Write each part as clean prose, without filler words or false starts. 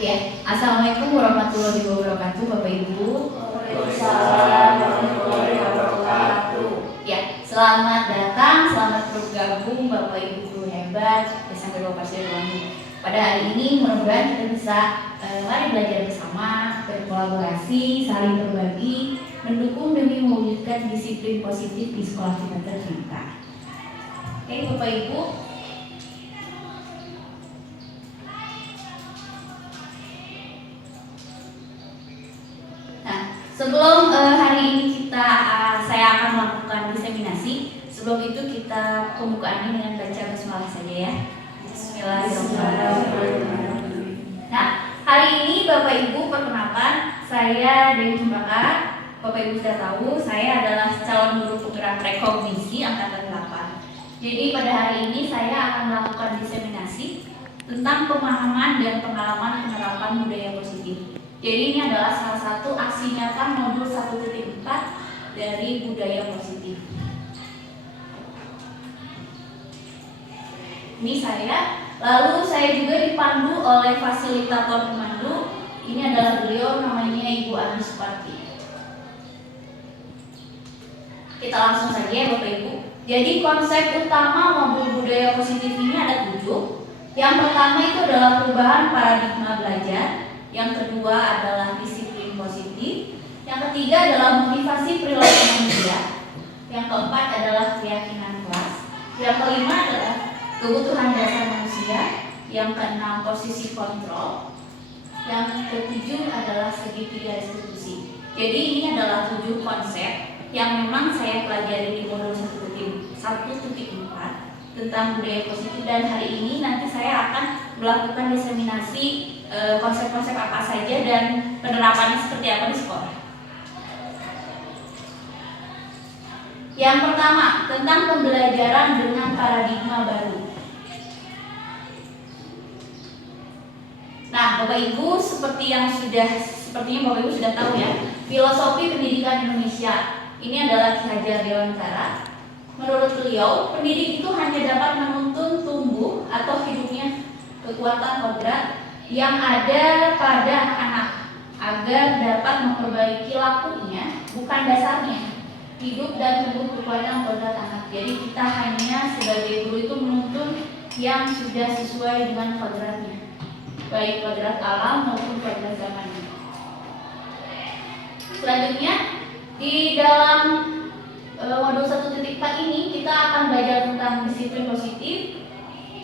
Ya, Assalamualaikum warahmatullahi wabarakatuh, Bapak Ibu. Waalaikumsalam warahmatullahi wabarakatuh. Ya, selamat datang, selamat bergabung Bapak Ibu guru hebat SMP Bapak Siliwangi. Pada hari ini mudah-mudahan kita bisa mari belajar bersama, berkolaborasi, saling berbagi, mendukung demi mewujudkan disiplin positif di sekolah kita tercinta. Oke, Bapak Ibu. Sebelum hari ini saya akan melakukan diseminasi. Sebelum itu kita pembukaannya dengan baca basmalah saja ya. Bismillahirrahmanirrahim. Nah, hari ini Bapak Ibu perkenalkan, saya Dewi Cempaka. Bapak Ibu sudah tahu, saya adalah calon guru penggerak rekognisi angkatan 8. Jadi pada hari ini saya akan melakukan diseminasi tentang pemahaman dan pengalaman penerapan budaya positif. Jadi ini adalah salah satu aksi nyata modul 1.4 dari budaya positif. Ini saya, lalu saya juga dipandu oleh fasilitator pemandu. Ini adalah beliau, namanya Ibu Andi Suparti. Kita langsung saja ya Bapak Ibu. Jadi konsep utama modul budaya positif ini ada 7. Yang pertama itu adalah perubahan paradigma belajar. Yang kedua adalah disiplin positif. Yang ketiga adalah motivasi perilaku manusia. Yang keempat adalah keyakinan kelas. Yang kelima adalah kebutuhan dasar manusia. Yang keenam posisi kontrol. Yang ketujuh adalah segitiga restitusi. Jadi ini adalah 7 konsep yang memang saya pelajari di modul 1.4 tentang budaya positif, dan hari ini nanti saya akan melakukan diseminasi konsep-konsep apa saja dan penerapannya seperti apa di sekolah. Yang pertama, tentang pembelajaran dengan paradigma baru. Nah, Bapak Ibu sepertinya Bapak Ibu sudah tahu ya, filosofi pendidikan Indonesia ini adalah Ki Hajar Dewantara. Menurut beliau, pendidik itu hanya dapat menuntun tumbuh atau hidupnya kekuatan kodrat yang ada pada anak-anak agar dapat memperbaiki lakunya, bukan dasarnya. Hidup dan tumbuh kekuatan kodrat anak. Jadi kita hanya sebagai guru itu menuntun yang sudah sesuai dengan kodratnya, baik kodrat alam maupun kodrat zamannya. Selanjutnya di dalam modul 1.4 ini kita akan belajar tentang disiplin positif.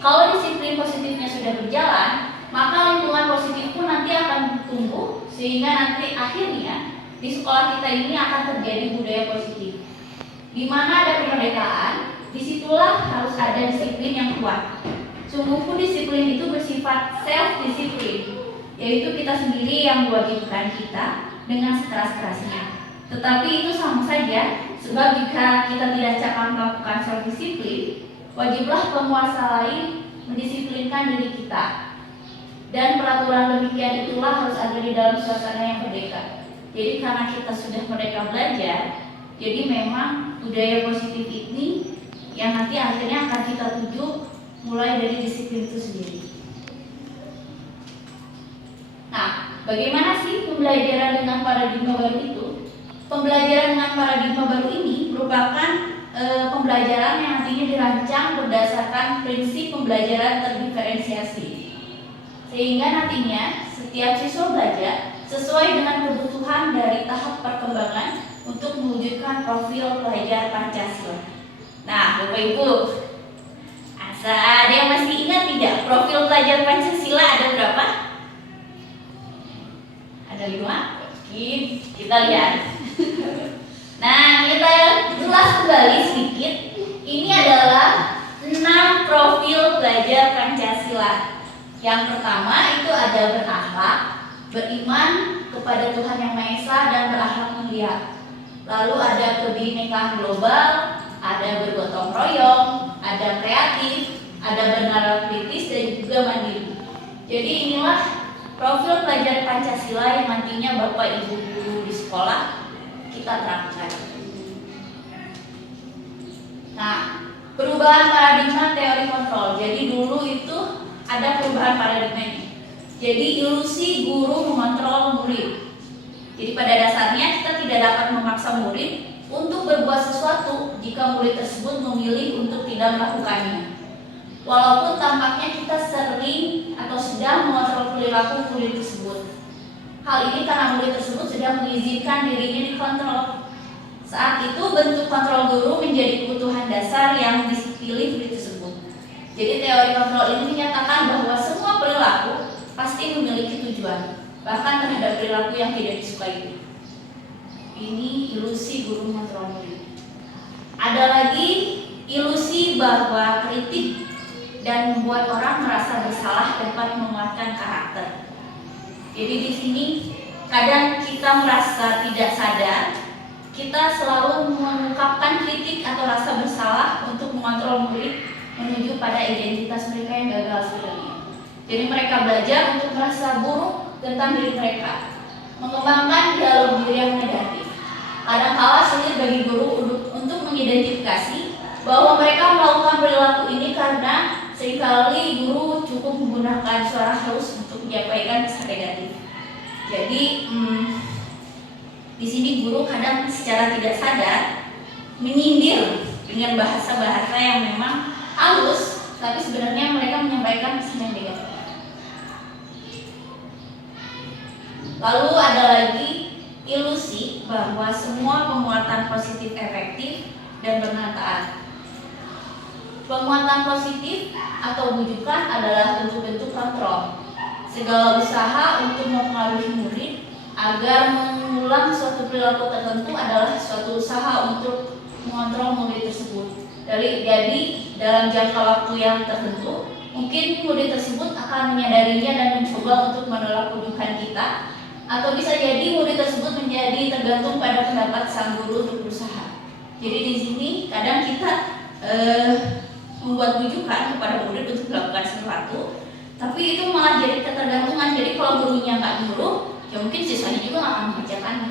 Kalau disiplin positifnya sudah berjalan, maka lingkungan positif pun nanti akan tumbuh, sehingga nanti akhirnya di sekolah kita ini akan terjadi budaya positif. Di mana ada kemerdekaan, disitulah harus ada disiplin yang kuat. Sungguh pun disiplin itu bersifat self-disiplin, yaitu kita sendiri yang mewajibkan kita dengan sekeras-kerasnya. Tetapi itu sama saja, sebab jika kita tidak cakap melakukan self-disiplin, wajiblah penguasa lain mendisiplinkan diri kita. Dan peraturan demikian itulah harus ada di dalam suasana yang merdeka. Jadi karena kita sudah merdeka belajar, jadi memang budaya positif ini yang nanti akhirnya akan kita tuju mulai dari disiplin itu sendiri. Nah, bagaimana sih pembelajaran dengan paradigma baru itu? Pembelajaran dengan paradigma baru ini merupakan pembelajaran yang nantinya dirancang berdasarkan prinsip pembelajaran terdiferensiasi, sehingga nantinya setiap siswa belajar sesuai dengan kebutuhan dari tahap perkembangan untuk mewujudkan profil pelajar Pancasila. Nah, Bapak Ibu, ada yang masih ingat tidak profil pelajar Pancasila ada berapa? Ada 5? Kita lihat. Nah, kita ulas kembali sedikit. Ini adalah 6 profil pelajar Pancasila. Yang pertama itu ada berakhlak, beriman kepada Tuhan Yang Maha Esa dan berakhlak mulia. Lalu ada kebinekaan global, ada bergotong royong, ada kreatif, ada bernalar kritis dan juga mandiri. Jadi inilah profil pelajar Pancasila yang nantinya Bapak Ibu guru di sekolah kita terapkan. Nah, perubahan paradigma teori kontrol. Jadi dulu itu ada perubahan paradigma ini. Jadi ilusi guru mengontrol murid. Jadi pada dasarnya kita tidak dapat memaksa murid untuk berbuat sesuatu jika murid tersebut memilih untuk tidak melakukannya. Walaupun tampaknya kita sering atau sedang mengontrol perilaku murid tersebut. Hal ini karena murid tersebut sedang mengizinkan dirinya dikontrol. Saat itu bentuk kontrol guru menjadi kebutuhan dasar yang dipilih murid tersebut. Jadi teori kontrol ini menyatakan bahwa semua perilaku pasti memiliki tujuan, bahkan terhadap perilaku yang tidak disukai. Ini ilusi guru mengontrol murid. Ada lagi ilusi bahwa kritik dan membuat orang merasa bersalah dapat menguatkan karakter. Jadi di sini kadang kita merasa tidak sadar, kita selalu mengungkapkan kritik atau rasa bersalah untuk mengontrol murid menuju pada identitas mereka yang gagal sebenarnya. Jadi mereka belajar untuk merasa buruk tentang diri mereka, mengembangkan dialog diri yang negatif. Kadangkala sulit bagi guru untuk mengidentifikasi bahwa mereka melakukan perilaku ini karena seringkali guru cukup menggunakan suara halus untuk menyampaikan pesan negatif. Jadi di sini guru kadang secara tidak sadar menyindir dengan bahasa-bahasa yang memang halus, tapi sebenarnya mereka menyampaikan pesan yang negatif. Lalu ada lagi ilusi bahwa semua penguatan positif efektif dan bermanfaat. Penguatan positif atau bujukan adalah bentuk-bentuk kontrol. Segala usaha untuk mempengaruhi murid agar mengulang suatu perilaku tertentu adalah suatu usaha untuk mengontrol murid tersebut. Jadi dalam jangka waktu yang tertentu, mungkin murid tersebut akan menyadarinya dan mencoba untuk menolak bujukan kita, atau bisa jadi murid tersebut menjadi tergantung pada pendapat sang guru untuk berusaha. Jadi di sini kadang kita membuat bujukan kepada murid untuk melakukan sesuatu, tapi itu malah jadi ketergantungan. Jadi kalau gurunya nggak nyuruh, ya mungkin siswanya juga nggak akan mengerjakannya.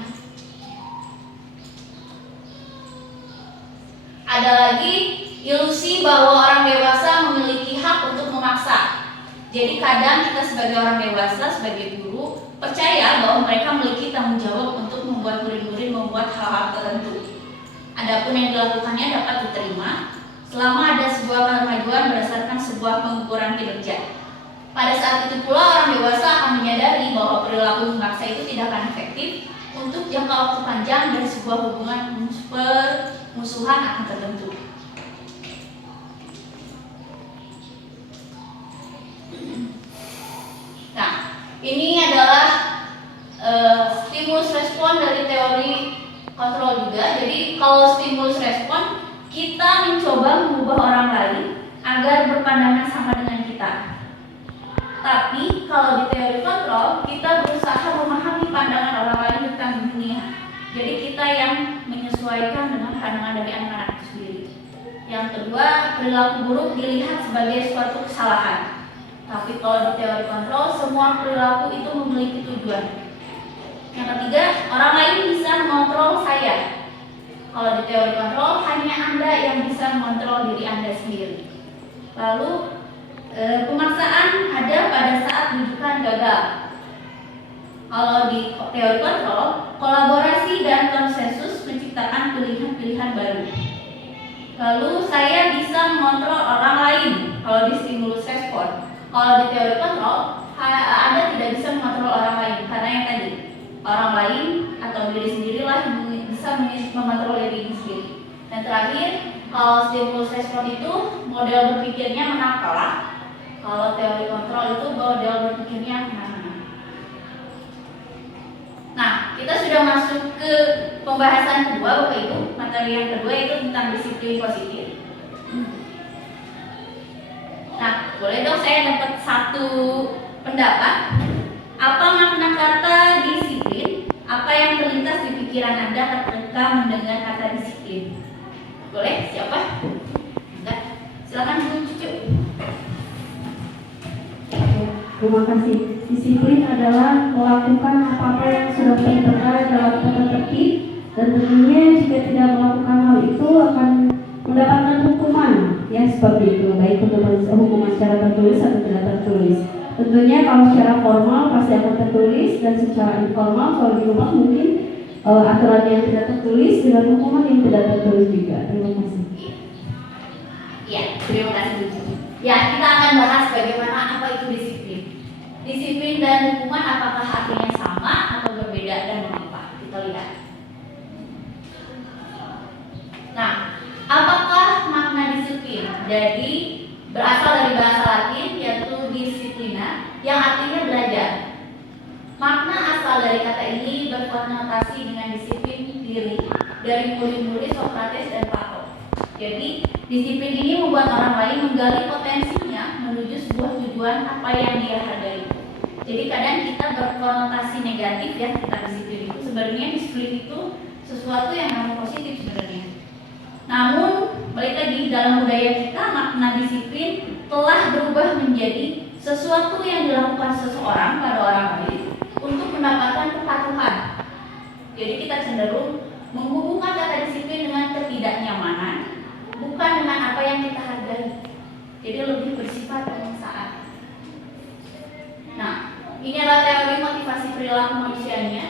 Ada lagi ilusi bahwa orang dewasa memiliki hak untuk memaksa. Jadi kadang kita sebagai orang dewasa, sebagai guru, percaya bahwa mereka memiliki tanggung jawab untuk membuat murid-murid membuat hal-hal tertentu. Adapun yang dilakukannya dapat diterima selama ada sebuah kemajuan berdasarkan sebuah pengukuran kinerja. Pada saat itu pula orang dewasa akan menyadari bahwa perilaku memaksa itu tidak akan efektif untuk jangka waktu panjang dari sebuah hubungan permusuhan akan terbentuk. Nah, ini adalah stimulus respon dari teori kontrol juga. Jadi kalau stimulus respon, kita mencoba mengubah orang lain agar berpandangan sama dengan kita. Tapi kalau di teori kontrol, kita berusaha memahami pandangan orang lain tentang dunia. Jadi kita yang menyesuaikan dengan pandangan dari anak-anak itu sendiri. Yang kedua, perilaku buruk dilihat sebagai suatu kesalahan. Tapi kalau di teori kontrol, semua perilaku itu memiliki tujuan. Yang ketiga, orang lain bisa mengontrol saya. Kalau di teori kontrol, hanya Anda yang bisa mengontrol diri Anda sendiri. Lalu, pemaksaan ada pada saat bujukan gagal. Kalau di teori kontrol, kolaborasi dan konsensus menciptakan pilihan-pilihan baru. Lalu, saya bisa mengontrol orang lain kalau di stimulus respon. Kalau di teori kontrol, Anda tidak bisa mengontrol orang lain karena yang tadi, orang lain atau diri sendirilah yang bisa mengontrol diri sendiri. Dan terakhir, kalau stimulus respon itu model berpikirnya menang kalah. Kalau teori kontrol itu model berpikirnya menang-menang. Nah, kita sudah masuk ke pembahasan kedua, Bapak Ibu. Materi yang kedua itu tentang disiplin positif. Nah, boleh dong saya dapat satu pendapat. Apa makna kata disiplin? Apa yang terlintas di pikiran Anda ketika mendengar kata disiplin? Boleh? Siapa? Enggak? Silakan Bu Cucu. Terima kasih. Disiplin adalah melakukan apa-apa yang sudah ditentukan dalam tata tertib, dan tentunya jika tidak melakukan hal itu akan mendapatkan hukuman, ya seperti itu, baik untuk hukuman secara tertulis atau tidak tertulis. Tentunya kalau secara formal pasti akan tertulis, dan secara informal kalau di rumah mungkin aturan yang tidak tertulis dengan hukuman yang tidak tertulis juga. Terima kasih. Ya, terima kasih Bu. Ya, kita akan bahas bagaimana apa itu disiplin. Disiplin dan hukuman apakah artinya sama atau berbeda dan mengapa? Kita lihat. Nah, apakah makna disiplin? Jadi berasal dari bahasa Latin yaitu disiplina yang artinya belajar. Makna asal dari kata ini berkonotasi dengan disiplin diri dari murid-murid Socrates dan Plato. Jadi disiplin ini membuat orang lain menggali potensinya menuju sebuah tujuan apa yang dia hargai. Jadi kadang kita berkonotasi negatif ya kita disiplin itu. Sebenarnya disiplin itu sesuatu yang namanya positif sebenarnya. Namun balik lagi dalam budaya kita makna disiplin telah berubah menjadi sesuatu yang dilakukan seseorang pada orang lain untuk mendapatkan kepatuhan. Jadi kita cenderung menghubungkan kata disiplin dengan ketidaknyamanan, bukan dengan apa yang kita hargai. Jadi lebih bersifat pemaksaan. Nah, ini adalah teori motivasi perilaku manusianya.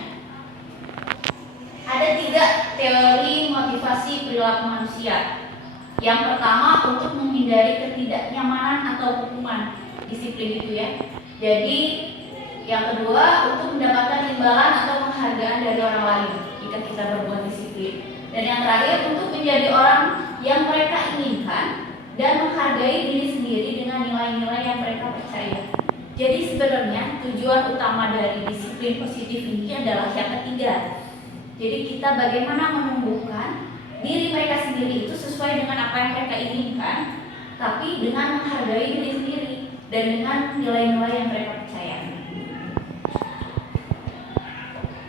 Ada 3 teori motivasi perilaku manusia. Yang pertama untuk menghindari ketidaknyamanan atau hukuman, disiplin itu ya. Jadi yang kedua untuk mendapatkan imbalan atau penghargaan dari orang lain jika kita berbuat disiplin. Dan yang terakhir untuk menjadi orang yang mereka inginkan dan menghargai diri sendiri dengan nilai-nilai yang mereka percaya. Jadi sebenarnya tujuan utama dari disiplin positif ini adalah yang ketiga. Jadi kita bagaimana menumbuhkan diri mereka sendiri itu sesuai dengan apa yang mereka inginkan, tapi dengan menghargai diri sendiri dan dengan nilai-nilai yang mereka percaya.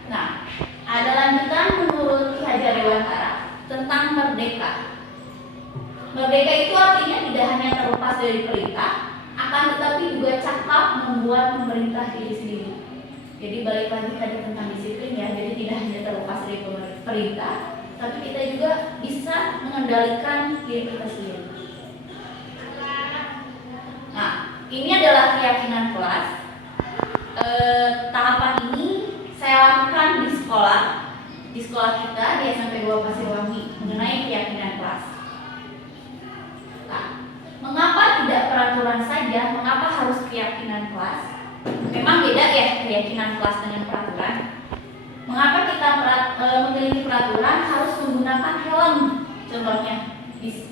Nah, ada lanjutan menurut Ki Hajar Dewantara tentang merdeka. Merdeka itu artinya tidak hanya terlepas dari perintah, akan tetapi juga cakap membuat pemerintah diri sendiri. Jadi balik lagi tadi tentang disiplin ya, jadi tidak hanya terlepas dari perintah, tapi kita juga bisa mengendalikan diri kita sendiri. Nah, ini adalah keyakinan kelas. Tahapan ini saya lakukan di sekolah kita di SMP 2 Pasirwangi mengenai keyakinan kelas. Nah, mengapa tidak peraturan saja? Mengapa harus keyakinan kelas? Memang beda ya keyakinan kelas dengan peraturan. Mengapa kita memiliki peraturan harus menggunakan helm? Contohnya,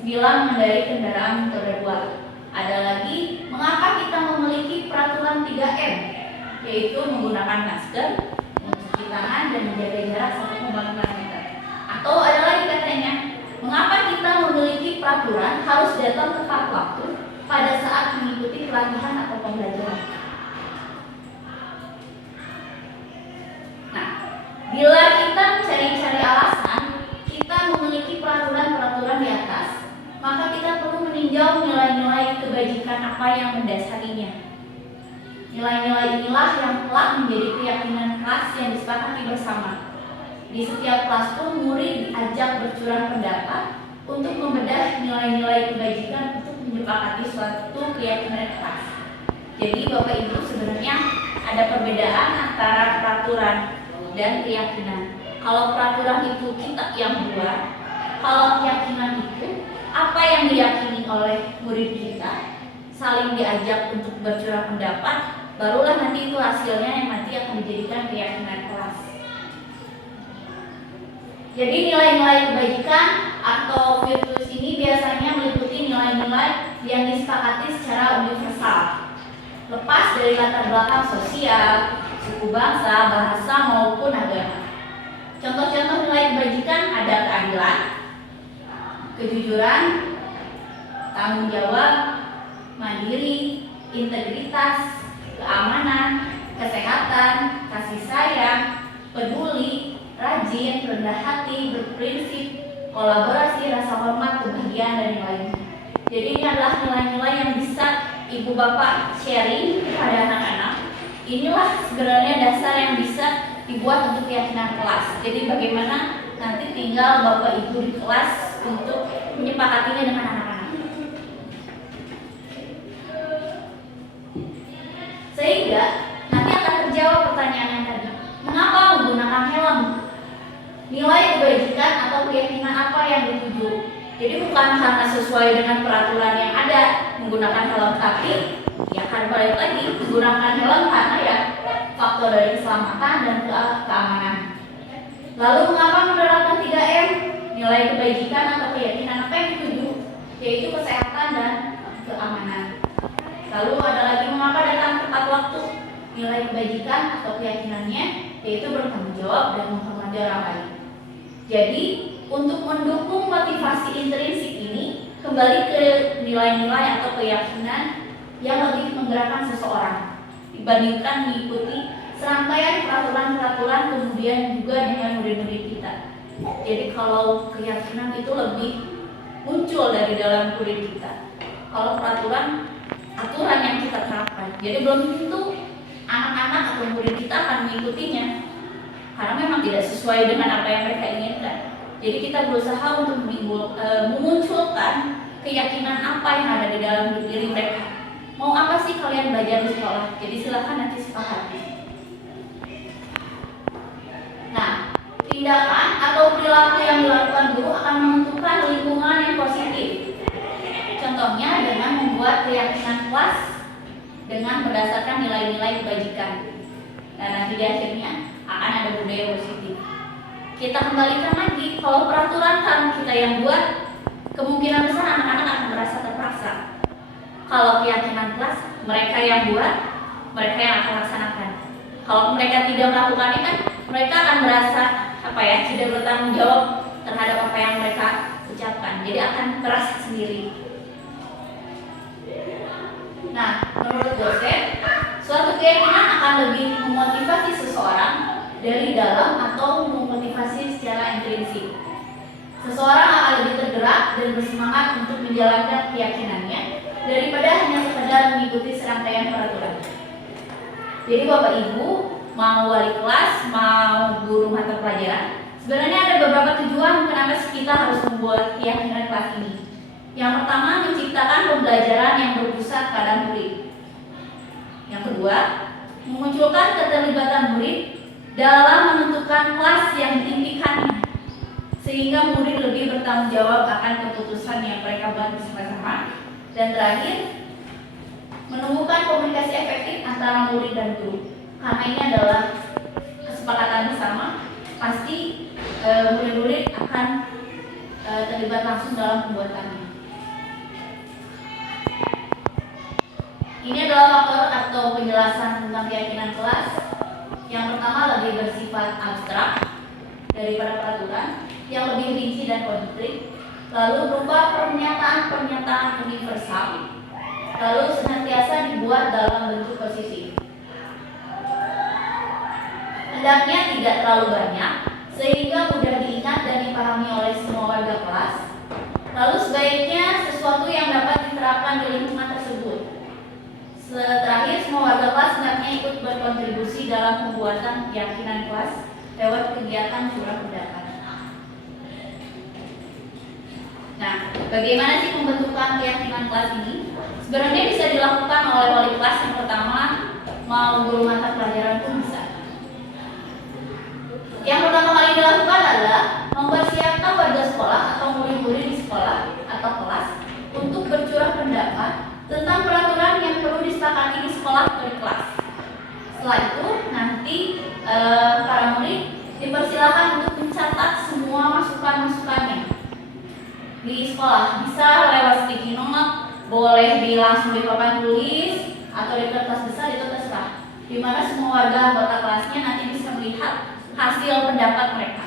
bila mengendarai kendaraan roda 2. Ada lagi, mengapa kita memiliki peraturan 3M? Yaitu menggunakan masker, mencuci tangan, dan menjaga jarak 1,5 meter. Atau ada lagi katanya, mengapa kita memiliki peraturan harus datang tepat waktu pada saat mengikuti pelatihan atau pembelajaran? Nah, bila kita mencari-cari alasan, kita memiliki peraturan-peraturan di atas, maka kita perlu meninjau nilai-nilai kebajikan apa yang mendasarinya. Nilai-nilai inilah yang telah menjadi keyakinan kelas yang disepakati bersama. Di setiap kelas pun murid diajak bercurah pendapat untuk membedah nilai-nilai kebajikan untuk menyepakati suatu keyakinan kelas. Jadi Bapak Ibu sebenarnya ada perbedaan antara peraturan dan keyakinan. Kalau peraturan itu kita yang buat, kalau keyakinan itu apa yang diyakini oleh murid kita, saling diajak untuk bercurah pendapat, barulah nanti itu hasilnya yang nanti akan dijadikan keyakinan kelas. Jadi nilai-nilai kebajikan atau virtus ini biasanya meliputi nilai-nilai yang disepakati secara universal, lepas dari latar belakang sosial, suku bangsa, bahasa maupun agama. Contoh-contoh nilai kebajikan ada keadilan, kejujuran, tanggung jawab, mandiri, integritas, keamanan, kesehatan, kasih sayang, peduli, rajin, rendah hati, berprinsip, kolaborasi, rasa hormat, kebahagiaan, dan lain-lain. Jadi ini adalah nilai-nilai yang bisa ibu bapak sharing kepada anak-anak. Inilah sebenarnya dasar yang bisa dibuat untuk keyakinan kelas. Jadi bagaimana nanti tinggal bapak ibu di kelas untuk menyepakatinya dengan anak-anak. nilai kebajikan atau keyakinan apa yang dituju. Jadi bukan karena sesuai dengan peraturan yang ada menggunakan helm, tapi ya kan balik lagi menggunakan helm karena ya faktor dari keselamatan dan keamanan. Lalu mengapa menerapkan 3M? Nilai kebajikan atau keyakinan apa yang dituju, yaitu kesehatan dan keamanan. Lalu ada lagi mengapa datang tepat waktu? Nilai kebajikan atau keyakinannya yaitu bertanggung jawab dan menghormati orang lain. Jadi untuk mendukung motivasi intrinsik ini kembali ke nilai-nilai atau keyakinan yang lebih menggerakkan seseorang dibandingkan mengikuti serangkaian peraturan-peraturan kemudian juga dengan murid-murid kita. Jadi kalau keyakinan itu lebih muncul dari dalam murid kita. Kalau peraturan, aturan yang kita terapkan. Jadi belum tentu anak-anak atau murid kita akan mengikutinya karena memang tidak sesuai dengan apa yang mereka inginkan. Jadi kita berusaha untuk memunculkan keyakinan apa yang ada di dalam diri mereka. Mau apa sih kalian belajar di sekolah? Jadi silakan nanti sepakati. Nah, tindakan atau perilaku yang dilakukan guru akan menentukan lingkungan yang positif. Contohnya dengan membuat keyakinan kelas dengan berdasarkan nilai-nilai kebajikan. Dan nanti di akhirnya akan ada budaya positif. Kita kembalikan lagi, kalau peraturan kan kita yang buat, kemungkinan besar anak-anak akan merasa terpaksa. Kalau keyakinan kelas, mereka yang buat, mereka yang akan laksanakan. Kalau mereka tidak melakukannya kan, mereka akan merasa tidak bertanggung jawab terhadap apa yang mereka ucapkan. Jadi akan terasa sendiri. Nah, menurut dosen, suatu keyakinan akan lebih memotivasi seseorang dari dalam atau memotivasi secara intrinsik. Seseorang akan lebih tergerak dan bersemangat untuk menjalankan keyakinannya daripada hanya sekedar mengikuti serangkaian peraturan. Jadi Bapak Ibu, mau wali kelas, mau guru mata pelajaran, sebenarnya ada beberapa tujuan kenapa kita harus membuat keyakinan kelas ini. Yang pertama, menciptakan pembelajaran yang berpusat pada murid. Yang kedua, memunculkan keterlibatan murid dalam menentukan kelas yang diimpikannya, sehingga murid lebih bertanggung jawab akan keputusan yang mereka buat bersama-sama. Dan terakhir, menemukan komunikasi efektif antara murid dan guru. Karena ini adalah kesepakatan bersama, pasti murid-murid akan terlibat langsung dalam pembuatannya. Ini adalah faktor atau penjelasan tentang keyakinan kelas. Yang pertama lebih bersifat abstrak daripada peraturan, yang lebih rinci dan konkret, lalu berupa pernyataan-pernyataan universal, lalu senantiasa dibuat dalam bentuk positif. Hendaknya tidak terlalu banyak, sehingga mudah diingat dan dipahami oleh semua warga kelas. Lalu sebaiknya sesuatu yang dapat diterapkan di lingkungan tersebut. Terakhir, semua warga kelas hendaknya ikut berkontribusi dalam pembuatan keyakinan kelas lewat kegiatan curah pendapat. Nah, bagaimana sih pembentukan keyakinan kelas ini? Sebenarnya bisa dilakukan oleh wali kelas yang pertama, mau guru mata pelajaran pun bisa. Yang pertama kali dilakukan adalah mempersiapkan warga sekolah atau murid-murid di sekolah atau kelas untuk bercurah pendapat tentang peraturan yang perlu disepakati di sekolah atau di kelas. Setelah itu nanti para murid dipersilakan untuk mencatat semua masukan-masukannya di sekolah. Bisa lewat sticky note, boleh langsung di papan tulis atau di kertas besar, itu terserah. Dimana semua warga anggota kelasnya nanti bisa melihat hasil pendapat mereka.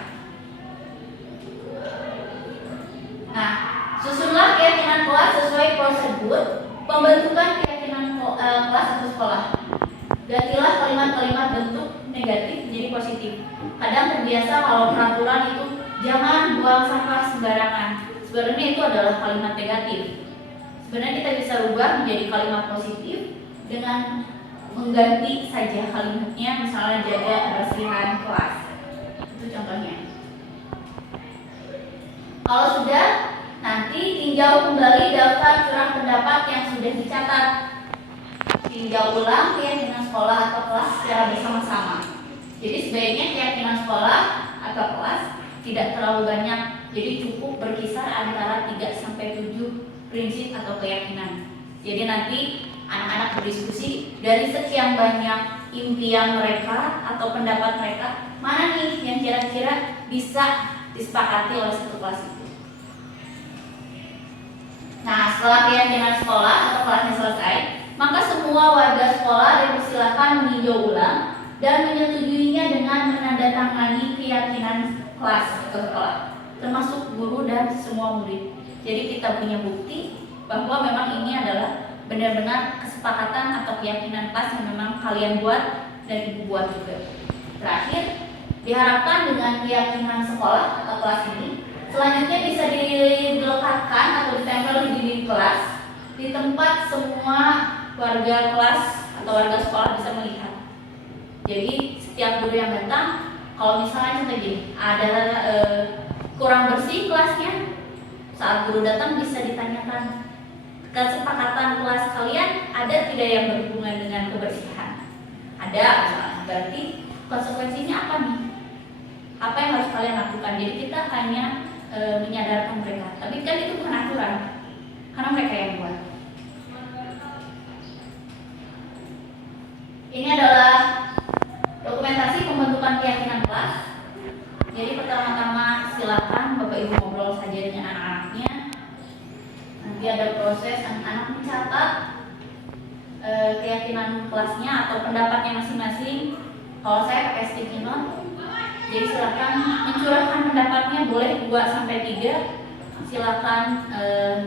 Nah, susunlah keyakinan kelas sesuai prosedur pembentukan keyakinan kelas atau sekolah. Gantilah kalimat-kalimat bentuk negatif menjadi positif. Kadang terbiasa kalau peraturan itu jangan buang sampah sembarangan. Sebenarnya itu adalah kalimat negatif. Sebenarnya kita bisa rubah menjadi kalimat positif dengan mengganti saja kalimatnya, misalnya jaga kebersihan kelas. Itu contohnya. Kalau sudah, nanti tinjau kembali daftar curah pendapat yang sudah dicatat. Tinjau ulang keyakinan sekolah atau kelas secara bersama-sama. Jadi sebaiknya keyakinan sekolah atau kelas tidak terlalu banyak, jadi cukup berkisar antara 3 sampai 7 prinsip atau keyakinan. Jadi nanti anak-anak berdiskusi dari sekian banyak impian mereka atau pendapat mereka, mana nih yang kira-kira bisa disepakati oleh satu kelas itu. Nah, setelah keyakinan sekolah atau kelasnya selesai, maka semua warga sekolah dipersilakan meninjau ulang dan menyetujuinya dengan menandatangani keyakinan kelas atau sekolah, termasuk guru dan semua murid. Jadi kita punya bukti bahwa memang ini adalah benar-benar kesepakatan atau keyakinan kelas yang memang kalian buat dan ibu buat juga. Terakhir, diharapkan dengan keyakinan sekolah atau kelas ini selanjutnya bisa dilekatkan atau ditempel di dinding kelas di tempat semua warga kelas atau warga sekolah bisa melihat. Jadi setiap guru yang datang, kalau misalnya contoh gini, ada kurang bersih kelasnya, saat guru datang bisa ditanyakan, kesepakatan kelas kalian ada tidak yang berhubungan dengan kebersihan? Ada, misalnya. Berarti konsekuensinya apa nih? Apa yang harus kalian lakukan? Jadi kita hanya menyadarkan mereka, tapi kan itu bukan aturan, karena mereka yang buat. Ini adalah dokumentasi pembentukan keyakinan kelas. Jadi pertama-tama silakan Bapak Ibu ngobrol saja dengan anak-anaknya. Nanti ada proses anak-anak mencatat keyakinan kelasnya atau pendapatnya masing-masing. Kalau saya pakai sticky note, jadi silakan mencurahkan pendapatnya, boleh 2 sampai 3. Silakan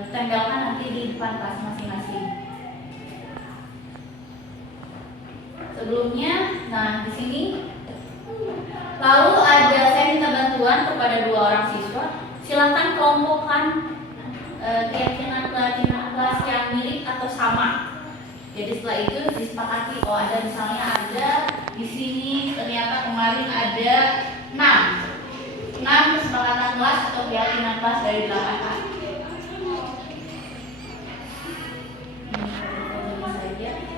tempelkan nanti di depan kelas masing-masing. Sebelumnya, nah di sini lalu saya minta bantuan kepada 2 orang siswa. Silakan kelompokkan keyakinan kelas yang mirip atau sama. Jadi setelah itu disepakati, oh ada misalnya ada di sini ternyata kemarin ada 6 kesepakatan kelas atau keyakinan kelas dari 8A.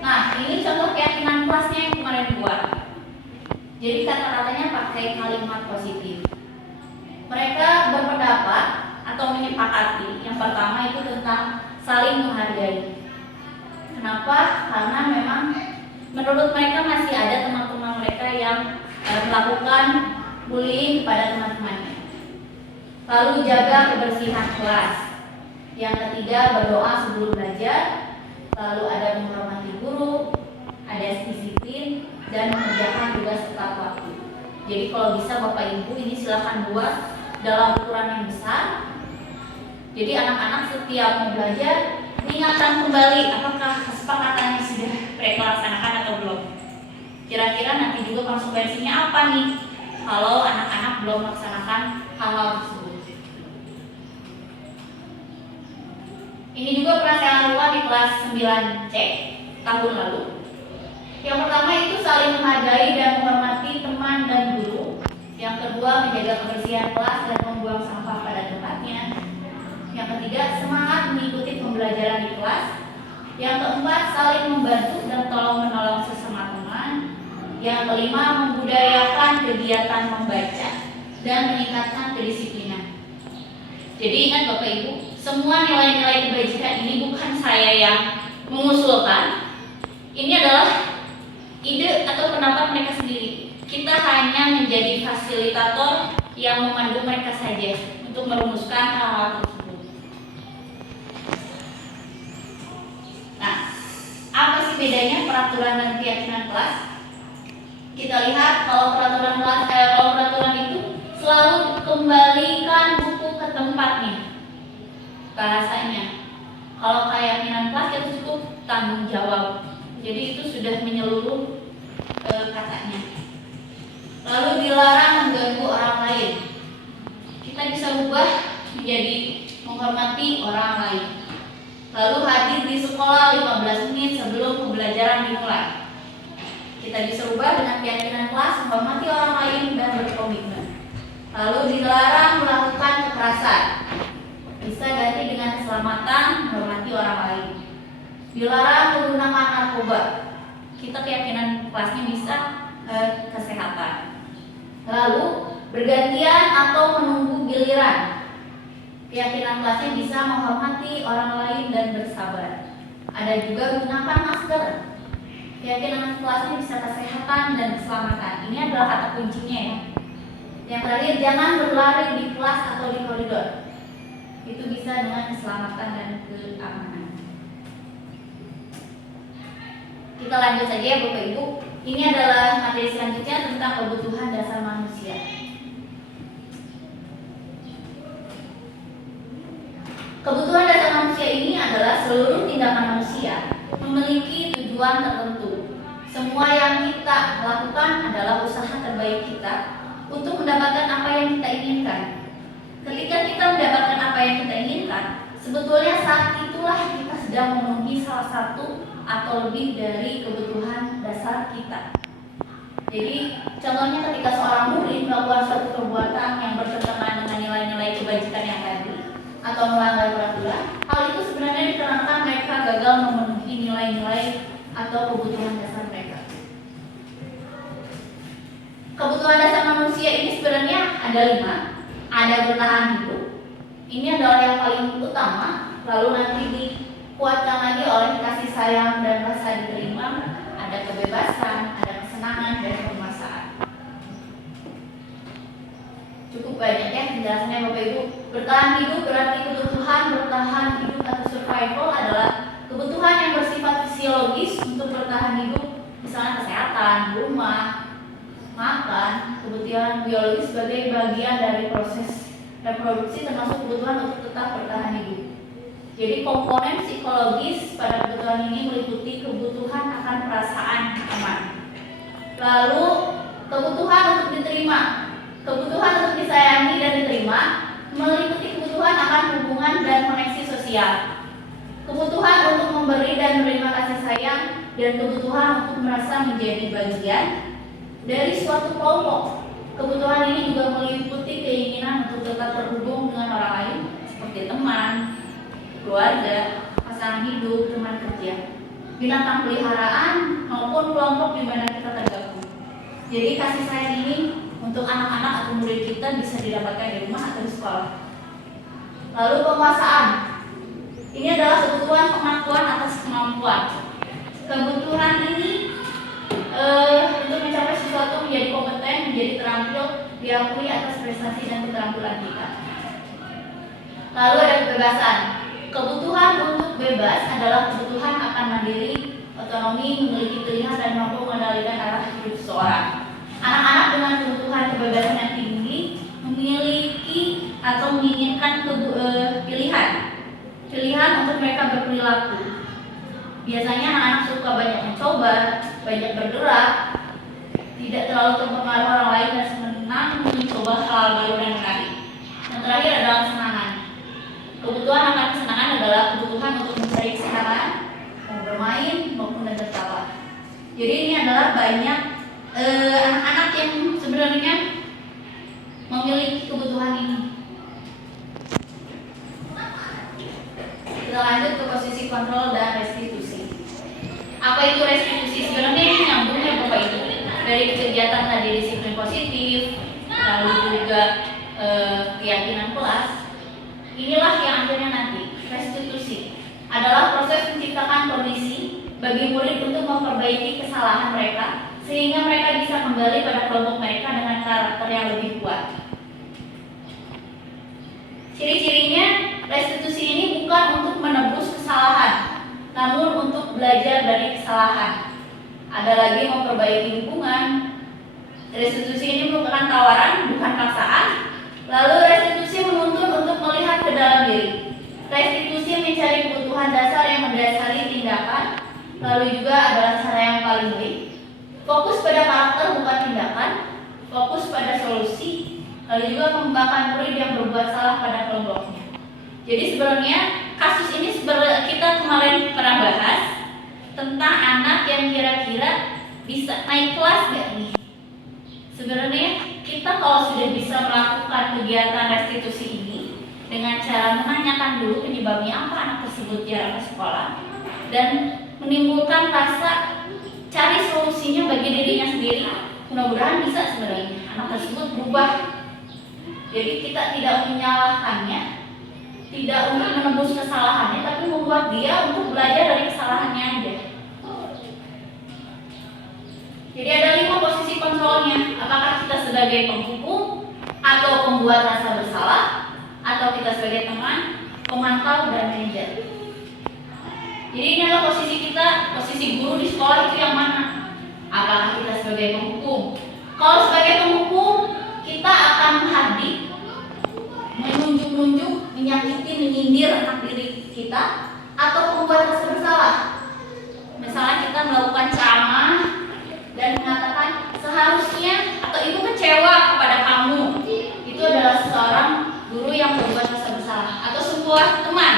Nah, ini contoh keyakinan kelasnya yang kemarin buat. Jadi kata-katanya pakai kalimat positif. Mereka berpendapat atau menyepakati. Yang pertama itu tentang saling menghargai. Kenapa? Karena memang menurut mereka masih ada teman-teman mereka yang melakukan bullying kepada teman-temannya. Lalu jaga kebersihan kelas. Yang ketiga, berdoa sebelum belajar. Lalu ada menghormati guru, ada disiplin, dan mengerjakan tugas tepat waktu. Jadi kalau bisa Bapak Ibu ini silakan buat dalam ukuran yang besar. Jadi anak-anak setiap mau belajar ingatkan kembali apakah kesepakatannya sudah mereka laksanakan atau belum. Kira-kira nanti juga konsekuensinya apa nih kalau anak-anak belum melaksanakan hal-hal tersebut. Ini juga pernah saya lakukan di kelas 9C tahun lalu. Yang pertama itu saling menghargai dan menghormati teman dan guru. Yang kedua, menjaga kebersihan kelas dan membuang sampah pada tempatnya. Yang ketiga, semangat mengikuti pembelajaran di kelas. Yang keempat, saling membantu dan tolong-menolong sesama teman. Yang kelima, membudayakan kegiatan membaca dan meningkatkan kedisiplinan. Jadi ingat Bapak Ibu, semua nilai-nilai kebajikan ini bukan saya yang mengusulkan. Ini adalah ide atau pendapat mereka sendiri. Kita hanya menjadi fasilitator yang memandu mereka saja untuk merumuskan hal-hal tersebut. Nah, apa sih bedanya peraturan dan keyakinan kelas? Kita lihat kalau peraturan itu selalu kembalikan buku ke tempatnya. Bahasanya. Kalau keyakinan kelas itu cukup tanggung jawab. Jadi itu sudah menyeluruh katanya. Lalu dilarang mengganggu orang lain. Kita bisa ubah menjadi menghormati orang lain. Lalu hadir di sekolah 15 menit sebelum pembelajaran dimulai. Kita bisa ubah dengan keyakinan kelas menghormati orang lain dan berkomitmen. Lalu dilarang melakukan kekerasan. Bisa ganti dengan keselamatan, menghormati orang lain. Dilarang menggunakan narkoba. Kita keyakinan kelasnya bisa kesehatan. Lalu bergantian atau menunggu giliran. Keyakinan kelasnya bisa menghormati orang lain dan bersabar. Ada juga gunakan masker. Keyakinan kelasnya bisa kesehatan dan keselamatan. Ini adalah kata kuncinya ya. Yang terakhir, jangan berlari di kelas atau di koridor. Itu bisa dengan keselamatan dan keamanan. Kita lanjut saja ya Bapak Ibu. Ini adalah materi selanjutnya tentang kebutuhan dasar manusia. Kebutuhan dasar manusia ini adalah seluruh tindakan manusia memiliki tujuan tertentu. Semua yang kita lakukan adalah usaha terbaik kita untuk mendapatkan apa yang kita inginkan. Ketika kita mendapatkan apa yang kita inginkan, sebetulnya saat itulah kita sedang memenuhi salah satu atau lebih dari kebutuhan dasar kita. Jadi contohnya ketika seorang murid melakukan suatu perbuatan yang bertentangan dengan nilai-nilai kebajikan yang tadi atau melanggar peraturan, hal itu sebenarnya dikarenakan mereka gagal memenuhi nilai-nilai atau kebutuhan dasar mereka. Kebutuhan dasar manusia ini sebenarnya ada 5. Ada bertahan hidup, ini adalah yang paling utama, lalu nanti dikuatkan lagi oleh kasih sayang dan rasa diterima. Ada kebebasan, ada kesenangan dan kemaslahatan. Cukup banyak ya penjelasannya Bapak Ibu. Bertahan hidup berarti kebutuhan bertahan hidup atau survival adalah kebutuhan yang bersifat fisiologis untuk bertahan hidup, misalnya kesehatan, rumah, makan. Kebutuhan biologis sebagai bagian dari proses reproduksi termasuk kebutuhan untuk tetap bertahan hidup. Jadi komponen psikologis pada kebutuhan ini meliputi kebutuhan akan perasaan aman. Lalu kebutuhan untuk diterima, kebutuhan untuk disayangi dan diterima meliputi kebutuhan akan hubungan dan koneksi sosial. Kebutuhan untuk memberi dan menerima kasih sayang dan kebutuhan untuk merasa menjadi bagian dari suatu kelompok. Kebutuhan ini juga meliputi keinginan untuk tetap terhubung dengan orang lain seperti teman, keluarga, pasangan hidup, teman kerja, binatang peliharaan maupun kelompok di mana kita tergabung. Jadi kasih sayang ini untuk anak-anak atau murid kita bisa didapatkan di rumah atau di sekolah. Lalu penguasaan. Ini adalah kebutuhan pengakuan atas kemampuan. Kebutuhan ini untuk mencapai sesuatu menjadi kompeten, menjadi terampil, diakui atas prestasi dan keterampilan kita. Lalu ada kebebasan. Kebutuhan untuk bebas adalah kebutuhan akan mandiri, otonomi, memiliki pilihan dan mampu mengendalikan arah hidup seseorang. Anak-anak dengan kebutuhan kebebasan yang tinggi memiliki atau menginginkan pilihan untuk mereka berperilaku. Biasanya anak-anak suka banyak mencoba, banyak bergerak, tidak terlalu terpengaruh orang lain dan senang mencoba hal baru dan menarik. Yang terakhir adalah kesenangan. Kebutuhan akan kesenangan adalah kebutuhan untuk mencari kesenangan, mau bermain maupun tertawa. Jadi ini adalah banyak anak-anak yang sebenarnya memiliki kebutuhan ini. Kita lanjut ke posisi kontrol dan restitusi. Apa itu restitusi? Sebenarnya ini nyambung ya Bapak Ibu dari kegiatan tadi disiplin positif, lalu juga keyakinan kelas. Inilah yang akhirnya nanti restitusi adalah proses menciptakan kondisi bagi murid untuk memperbaiki kesalahan mereka sehingga mereka bisa kembali pada kelompok mereka dengan karakter yang lebih kuat. Ciri-cirinya, restitusi ini bukan untuk menebus kesalahan, namun untuk belajar dari kesalahan. Ada lagi memperbaiki hubungan. Restitusi ini merupakan tawaran, bukan paksaan. Lalu restitusi menuntun untuk melihat ke dalam diri. Restitusi mencari kebutuhan dasar yang mendasari tindakan. Lalu juga adalah cara yang paling baik. Fokus pada karakter bukan tindakan. Fokus pada solusi. Lalu juga mengembangkan murid yang berbuat salah pada kelompoknya. Jadi sebenarnya kasus ini kita kemarin pernah bahas tentang anak yang kira-kira bisa naik kelas gak nih? Sebenarnya kita kalau sudah bisa melakukan kegiatan restitusi ini dengan cara menanyakan dulu penyebabnya apa anak tersebut jarang ke sekolah dan menimbulkan rasa cari solusinya bagi dirinya sendiri, mudah-mudahan bisa sebenarnya anak tersebut berubah Jadi kita tidak menyalahkannya, tidak untuk menembus kesalahannya, tapi membuat dia untuk belajar dari kesalahannya aja. Jadi ada 5 posisi kontrolnya. Apakah kita sebagai penghukum atau pembuat rasa bersalah, atau kita sebagai teman, pemantau, dan manajer. Jadi ini adalah posisi kita, posisi guru di sekolah itu yang mana? Apakah kita sebagai penghukum? Kalau sebagai penghukum, kita akan menghadik, menunjuk-nunjuk, menyakiti, menyindir anak didik kita, atau membuat rasa bersalah. Misalnya kita melakukan ceramah dan mengatakan seharusnya atau ibu kecewa kepada kamu. Itu adalah seorang guru yang membuat rasa bersalah. Atau sebuah teman.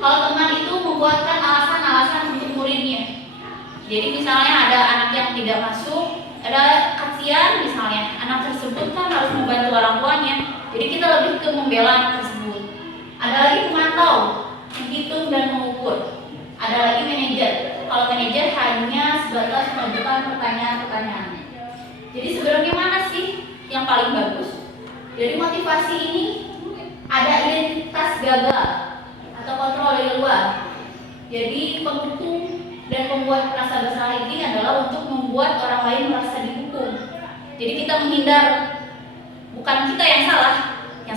Kalau teman itu membuatkan alasan-alasan untuk muridnya. Jadi misalnya ada anak yang tidak masuk, ada kasihan misalnya, anak tersebut kan harus membantu orang tuanya. Jadi kita lebih ke membela anak tersebut. Ada lagi pemantau, menghitung dan mengukur. Ada lagi manajer. Kalau manajer hanya sebatas mengajukan pertanyaan-pertanyaan. Jadi sebenarnya mana sih yang paling bagus? Dari motivasi ini ada identitas gagal atau kontrol dari luar. Jadi penghukum dan pembuat rasa bersalah ini adalah untuk membuat orang lain merasa dihukum. Jadi kita menghindar, bukan kita yang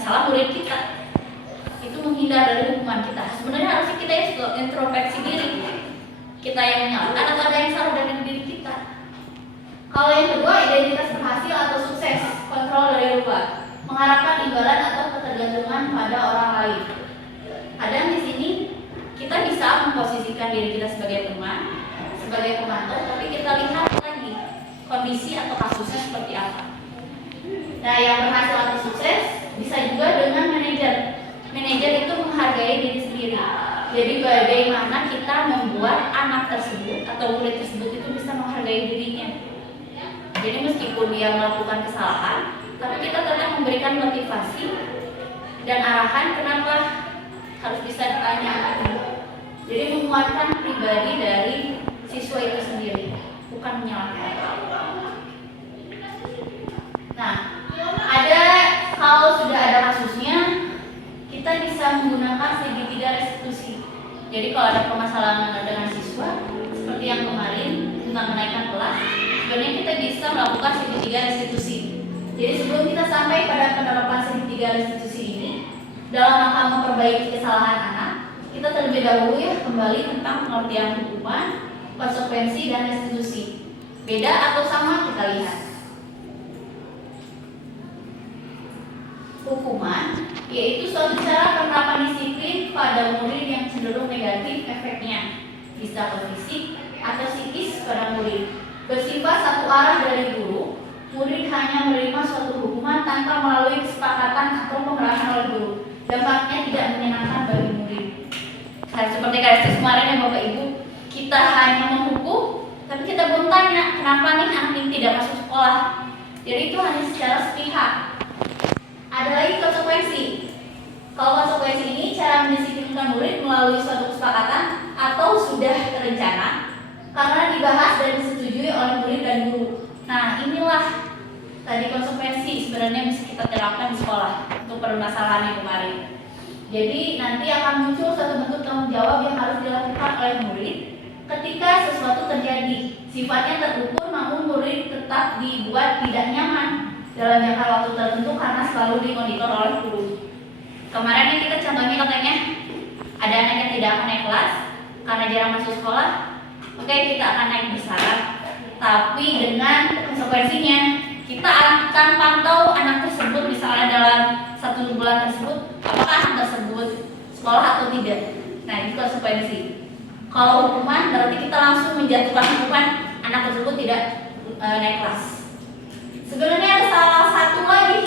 salah murid kita. Itu menghindar dari hukuman kita. Sebenarnya harusnya kita yang introspeksi diri. Kita yang menyalahkan atau ada yang salah dari diri kita. Kalau yang kedua, identitas berhasil atau sukses, kontrol dari luar, mengharapkan imbalan atau ketergantungan pada orang lain. Kadang di sini kita bisa memposisikan diri kita sebagai teman, sebagai pemantau, tapi kita lihat lagi kondisi atau kasusnya seperti apa. Nah, yang berhasil atau sukses bisa juga dengan manajer. Manajer itu menghargai diri sendiri. Jadi bagaimana kita membuat anak tersebut atau murid tersebut itu bisa menghargai dirinya. Jadi meskipun dia melakukan kesalahan, tapi kita tetap memberikan motivasi dan arahan kenapa harus bisa ditanya. Jadi menguatkan pribadi dari siswa itu sendiri, bukan menyalahkan. Nah, kalau sudah ada kasusnya, kita bisa menggunakan segitiga restitusi. Jadi kalau ada permasalahan dengan siswa, seperti yang kemarin tentang kenaikan kelas, sebenarnya kita bisa melakukan segitiga restitusi. Jadi sebelum kita sampai pada penerapan segitiga restitusi ini, dalam rangka memperbaiki kesalahan anak, kita terlebih dahulu kembali tentang pengertian hukuman, konsekuensi, dan restitusi. Beda atau sama kita lihat. Hukuman yaitu suatu cara penerapan disiplin pada murid yang cenderung negatif efeknya, bisa ke fisik atau psikis pada murid. Bersifat satu arah dari guru, murid hanya menerima suatu hukuman tanpa melalui kesepakatan atau pengerahan oleh guru. Dampaknya tidak menyenangkan bagi murid. Seperti kasus kemarin ya Bapak Ibu, kita hanya menghukum, tapi kita belum tanya kenapa nih anak ini tidak masuk sekolah. Jadi itu hanya secara sepihak. Ada lagi konsekuensi. Kalau konsekuensi ini cara mendisiplinkan murid melalui suatu kesepakatan atau sudah terencana karena dibahas dan disetujui oleh murid dan guru. Nah, inilah tadi konsekuensi sebenarnya bisa kita terapkan di sekolah untuk permasalahan yang kemarin. Jadi nanti akan muncul suatu bentuk tanggung jawab yang harus dilakukan oleh murid ketika sesuatu terjadi. Sifatnya terukur namun murid tetap dibuat tidak nyaman dalam jangka waktu tertentu karena selalu dimonitor oleh guru. Kemarin yang kita contohnya katanya ada anak yang tidak akan naik kelas karena jarang masuk sekolah. Oke, kita akan naik bersyarat, tapi dengan konsekuensinya kita akan pantau anak tersebut misalnya dalam 1 bulan tersebut apakah anak tersebut sekolah atau tidak. Nah, itu konsekuensi. Kalau hukuman berarti kita langsung menjatuhkan hukuman anak tersebut tidak naik kelas. Sebenarnya ada salah satu lagi,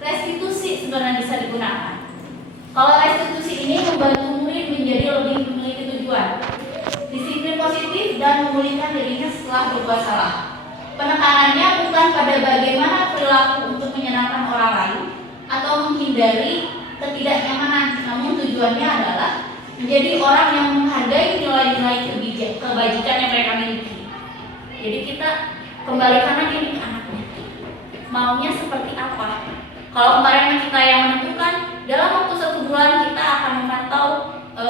restitusi sebenarnya bisa digunakan. Kalau restitusi ini membantu murid menjadi lebih memiliki tujuan, disiplin positif dan memulihkan dirinya setelah berbuat salah. Penekanannya bukan pada bagaimana perilaku untuk menyenangkan orang lain atau menghindari ketidaknyamanan, namun tujuannya adalah menjadi orang yang menghargai nilai-nilai kebajikan yang mereka miliki. Jadi kita kembalikan lagi ke anaknya. Maunya seperti apa? Kalau kemarin kita yang menentukan, dalam waktu 1 bulan kita akan memantau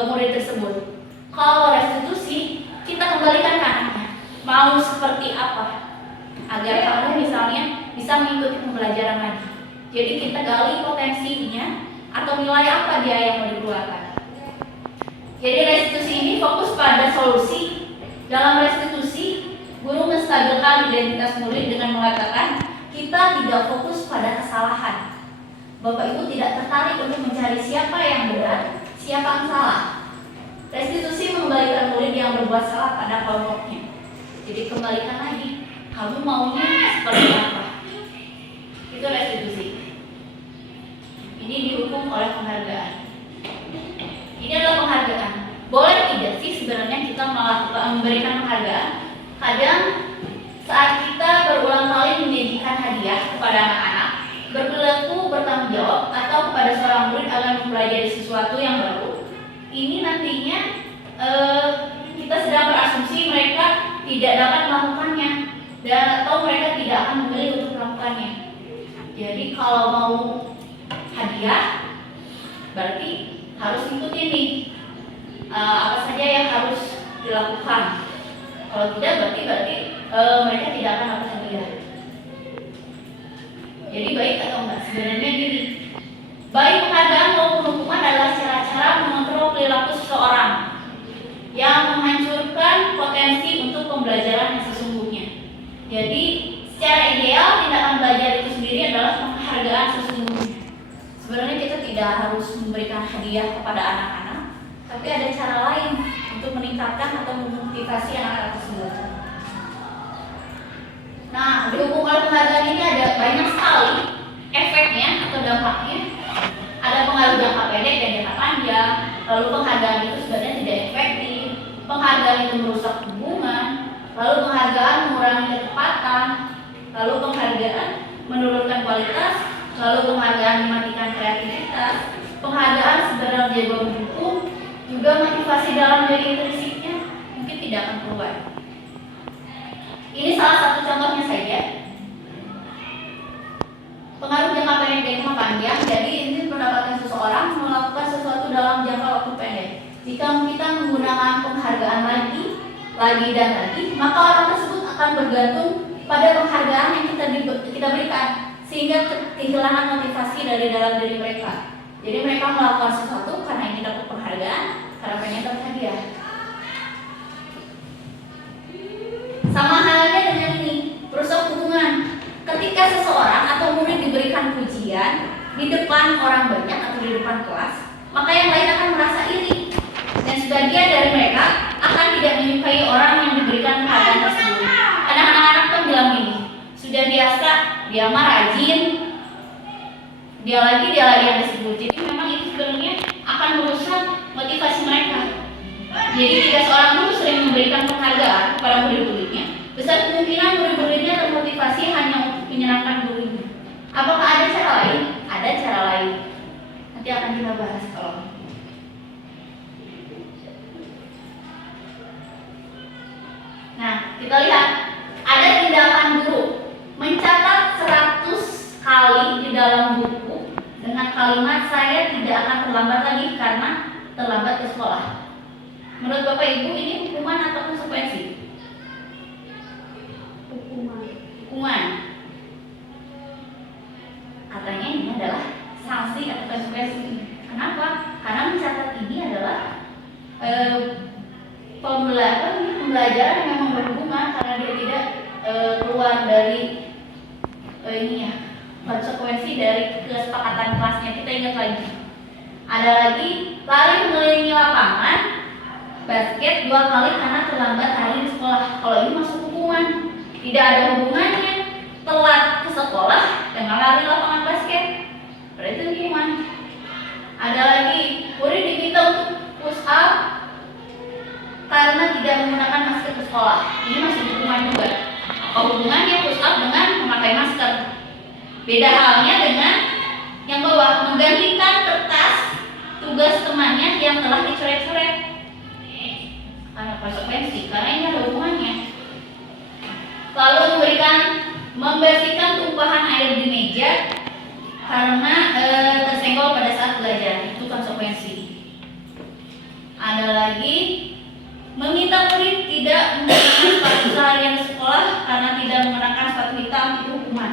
murid tersebut. Kalau restitusi, kita kembalikan ke anaknya. Mau seperti apa? Agar kamu misalnya bisa mengikuti pembelajaran lagi. Jadi kita gali potensinya atau nilai apa dia yang mau dikeluarkan. Jadi restitusi ini fokus pada solusi. Dalam restitusi, guru menstabilkan identitas murid dengan mengatakan kita tidak fokus pada kesalahan. Bapak Ibu tidak tertarik untuk mencari siapa yang benar, siapa yang salah. Restitusi mengembalikan murid yang berbuat salah pada kelompoknya. Jadi kembalikan lagi, kamu maunya seperti apa? Itu restitusi. Ini dihukum oleh penghargaan. Ini adalah penghargaan. Boleh tidak sih sebenarnya kita memberikan penghargaan? Kadang saat kita berulang kali menyajikan hadiah kepada anak-anak, berperilaku bertanggung jawab atau kepada seorang murid agar mempelajari sesuatu yang baru, ini nantinya kita sedang berasumsi mereka tidak dapat melakukannya dan atau mereka tidak akan memilih untuk melakukannya. Jadi kalau mau hadiah berarti harus ikutin nih apa saja yang harus dilakukan. Kalau tidak berarti mereka tidak akan dapat hadiah. Jadi baik atau enggak? Sebenarnya gini, baik penghargaan maupun hukuman adalah cara-cara mengontrol perilaku seseorang yang menghancurkan potensi untuk pembelajaran yang sesungguhnya. Jadi secara ideal tindakan belajar itu sendiri adalah penghargaan sesungguhnya. Sebenarnya kita tidak harus memberikan hadiah kepada anak-anak, tapi ada cara lain untuk meningkatkan atau memotivasi anak-anak tersebut. Nah, dihukum oleh penghargaan ini ada banyak sekali efeknya atau dampaknya. Ada pengaruh jangka pendek dan jangka panjang. Lalu penghargaan itu sebenarnya tidak efektif. Penghargaan itu merusak hubungan. Lalu penghargaan mengurangi kecepatan. Lalu penghargaan menurunkan kualitas. Lalu penghargaan mematikan kreativitas. Penghargaan sebenarnya mendukung juga motivasi dalam diri intrinsiknya mungkin tidak akan keluar. Ini salah satu contohnya saja. Pengaruh jangka pendek dan jangka panjang. Jadi ini mendapatkan seseorang melakukan sesuatu dalam jangka waktu pendek. Jika kita menggunakan penghargaan lagi dan lagi, maka orang tersebut akan bergantung pada penghargaan yang kita berikan, sehingga kehilangan motivasi dari dalam diri mereka. Jadi mereka melakukan sesuatu karena ingin dapat penghargaan, karena pengen dapat hadiah. Sama halnya dengan ini, merusak hubungan. Ketika seseorang atau murid diberikan pujian di depan orang banyak atau di depan kelas, maka yang lain akan merasa iri. Dan sebagian dari mereka akan tidak menyukai orang yang diberikan penghargaan tersebut. Karena anak-anak kan bilang gini, sudah biasa, dia mah rajin, dia lagi yang disebut. Jadi memang itu sebenarnya akan merusak motivasi mereka. Jadi jika seorang guru sering memberikan penghargaan kepada murid-muridnya, besar kemungkinan murid-muridnya termotivasi hanya untuk menyenangkan gurunya. Apakah ada cara lain? Ada cara lain. Nanti akan kita bahas kalau. Nah, kita lihat ada tindakan guru mencatat 100 kali di dalam buku dengan kalimat saya tidak akan terlambat lagi karena terlambat ke sekolah. Menurut Bapak Ibu ini hukuman atau konsekuensi? Hukuman. Katanya ini adalah sanksi atau konsekuensi. Kenapa? Karena mencatat ini adalah pembelajaran yang memang berhubungan karena dia tidak keluar dari konsekuensi dari kesepakatan kelasnya. Kita ingat lagi. Ada lagi lari mengelilingi lapangan basket 2 kali karena terlambat hari di sekolah. Kalau ini masuk hukuman. Tidak ada hubungannya telat ke sekolah dengan lari lapangan basket. Berarti hukuman. Ada lagi murid diminta untuk push up karena tidak menggunakan masker ke sekolah. Ini masih hukuman juga. Apa hubungannya push up dengan memakai masker? Beda halnya dengan yang bawah, menggantikan kertas tugas temannya yang telah dicoret-coret. Karena konsekuensi, karena ini ada hubungannya. Lalu membersihkan tumpahan air di meja karena tersenggol pada saat belajar, itu konsekuensi. Ada lagi, meminta murid tidak menggunakan sepatu seharian di sekolah karena tidak mengenakan sepatu hitam, itu hukuman.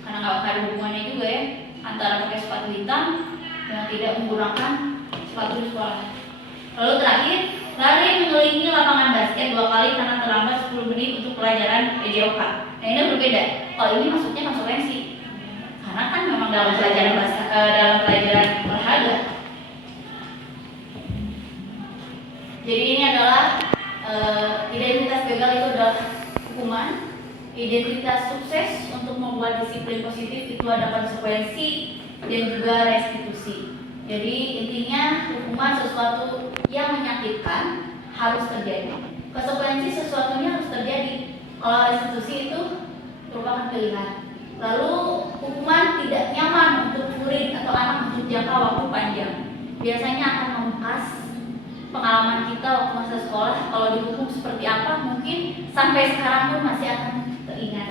Karena nggak ada hubungannya juga ya antara pakai sepatu hitam dan tidak menggunakan sepatu di sekolah. Lalu terakhir, lari mengelilingi lapangan basket 2 kali karena terlambat 10 menit untuk pelajaran PJOK. Nah ini berbeda. Kalau ini maksudnya konsekuensi. Karena kan memang dalam pelajaran olahraga. Jadi ini adalah identitas gagal itu adalah hukuman. Identitas sukses untuk membuat disiplin positif itu ada konsekuensi dan juga restitusi. Jadi intinya hukuman sesuatu yang menyakitkan harus terjadi. Konsekuensi sesuatunya harus terjadi. Kalau restitusi itu merupakan pilihan. Lalu hukuman tidak nyaman untuk murid atau anak untuk jangka waktu panjang. Biasanya akan membekas pengalaman kita waktu masa sekolah. Kalau dihukum seperti apa mungkin sampai sekarang pun masih akan teringat.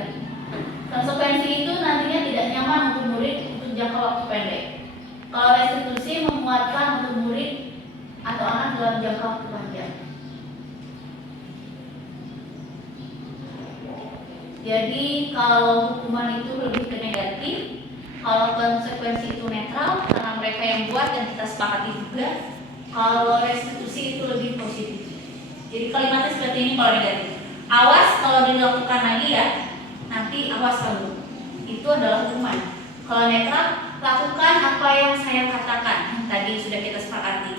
Konsekuensi itu nantinya tidak nyaman untuk murid untuk jangka waktu pendek. Kalau restitusi menguatkan untuk murid atau anak dalam jangka waktu panjang. Jadi kalau hukuman itu lebih ke negatif, kalau konsekuensi itu netral karena mereka yang buat dan kita sepakati juga. Kalau restitusi itu lebih positif. Jadi kalimatnya seperti ini kalau negatif. Awas kalau dilakukan lagi ya, nanti awas selalu. Itu adalah hukuman. Kalau netral, lakukan apa yang saya katakan yang tadi sudah kita sepakati.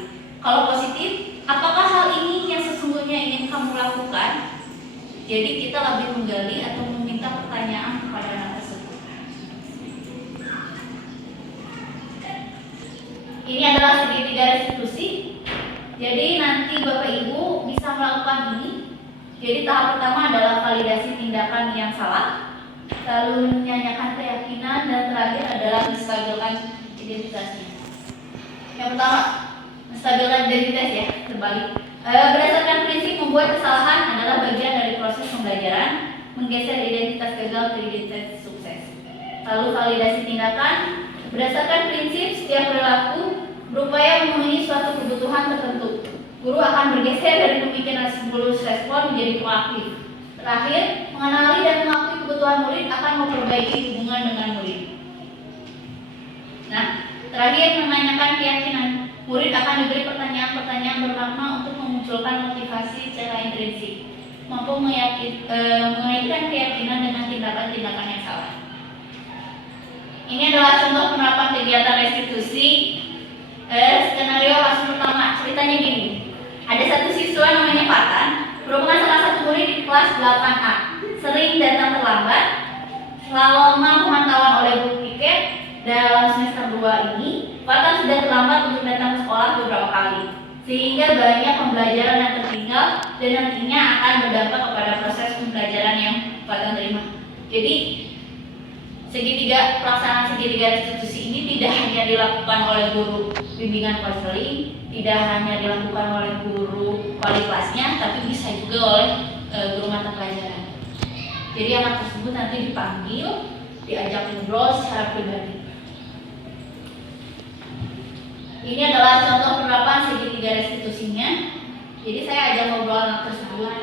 Kalau positif, apakah hal ini yang sesungguhnya ingin kamu lakukan? Jadi kita lebih menggali atau meminta pertanyaan kepada anak tersebut. Ini adalah segitiga restitusi. Jadi nanti Bapak Ibu bisa melakukan ini. Jadi tahap pertama adalah validasi tindakan yang salah, lalu menyanyikan keyakinan, dan terakhir adalah menstabilkan identitasnya. Yang pertama, menstabilkan identitas ya, terbalik. Berdasarkan prinsip membuat kesalahan adalah bagian dari proses pembelajaran, menggeser identitas gagal ke identitas sukses. Lalu validasi tindakan, berdasarkan prinsip setiap perilaku berupaya memenuhi suatu kebutuhan tertentu. Guru akan bergeser dari pemikiran stimulus respon menjadi proaktif. Terakhir, mengenali dan mengakui kebutuhan murid akan memperbaiki hubungan dengan murid. Nah, terakhir menanyakan keyakinan. Murid akan diberi pertanyaan-pertanyaan bermakna untuk memunculkan motivasi secara intrinsik, mampu mengaitkan keyakinan dengan tindakan-tindakan yang salah. Ini adalah contoh penerapan kegiatan restitusi. Skenario kasus pertama, ceritanya gini. Ada satu siswa namanya Fatan, merupakan salah satu murid di kelas 8A. Sering datang terlambat. Selama pemantauan oleh guru piket dalam semester 2 ini, Fatan sudah terlambat untuk datang ke sekolah beberapa kali, sehingga banyak pembelajaran yang tertinggal dan nantinya akan berdampak kepada proses pembelajaran yang Fatan terima. Jadi pelaksanaan segitiga restitusi ini tidak hanya dilakukan oleh guru bimbingan konseling, tidak hanya dilakukan oleh guru wali kelasnya, tapi bisa juga oleh guru mata pelajaran. Jadi anak tersebut nanti dipanggil, diajak ngobrol secara pribadi. Ini adalah contoh penerapan segitiga restitusinya. Jadi saya ajak ngobrol anak tersebut.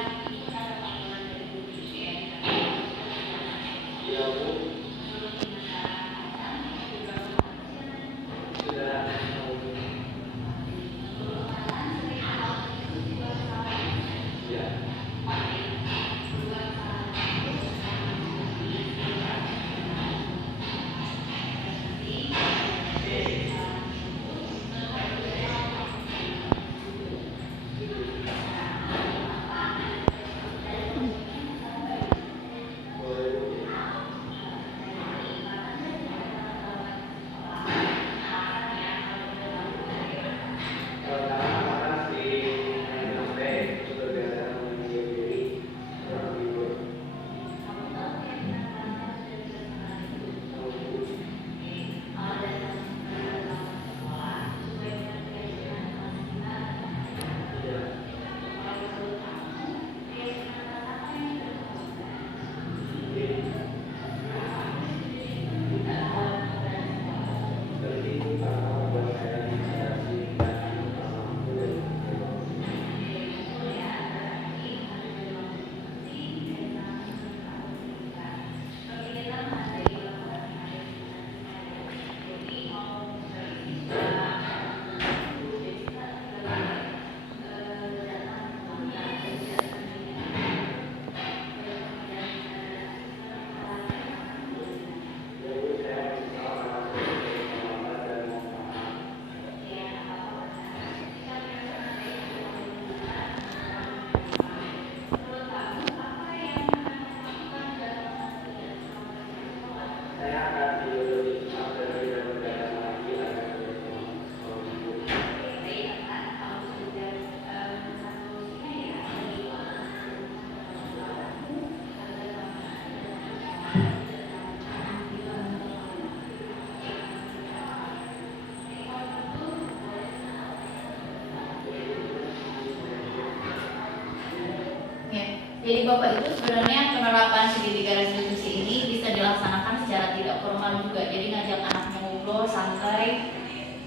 Jadi Bapak Ibu, sebenarnya penerapan segitiga restitusi ini bisa dilaksanakan secara tidak formal juga. Jadi ngajak anaknya ngobrol santai,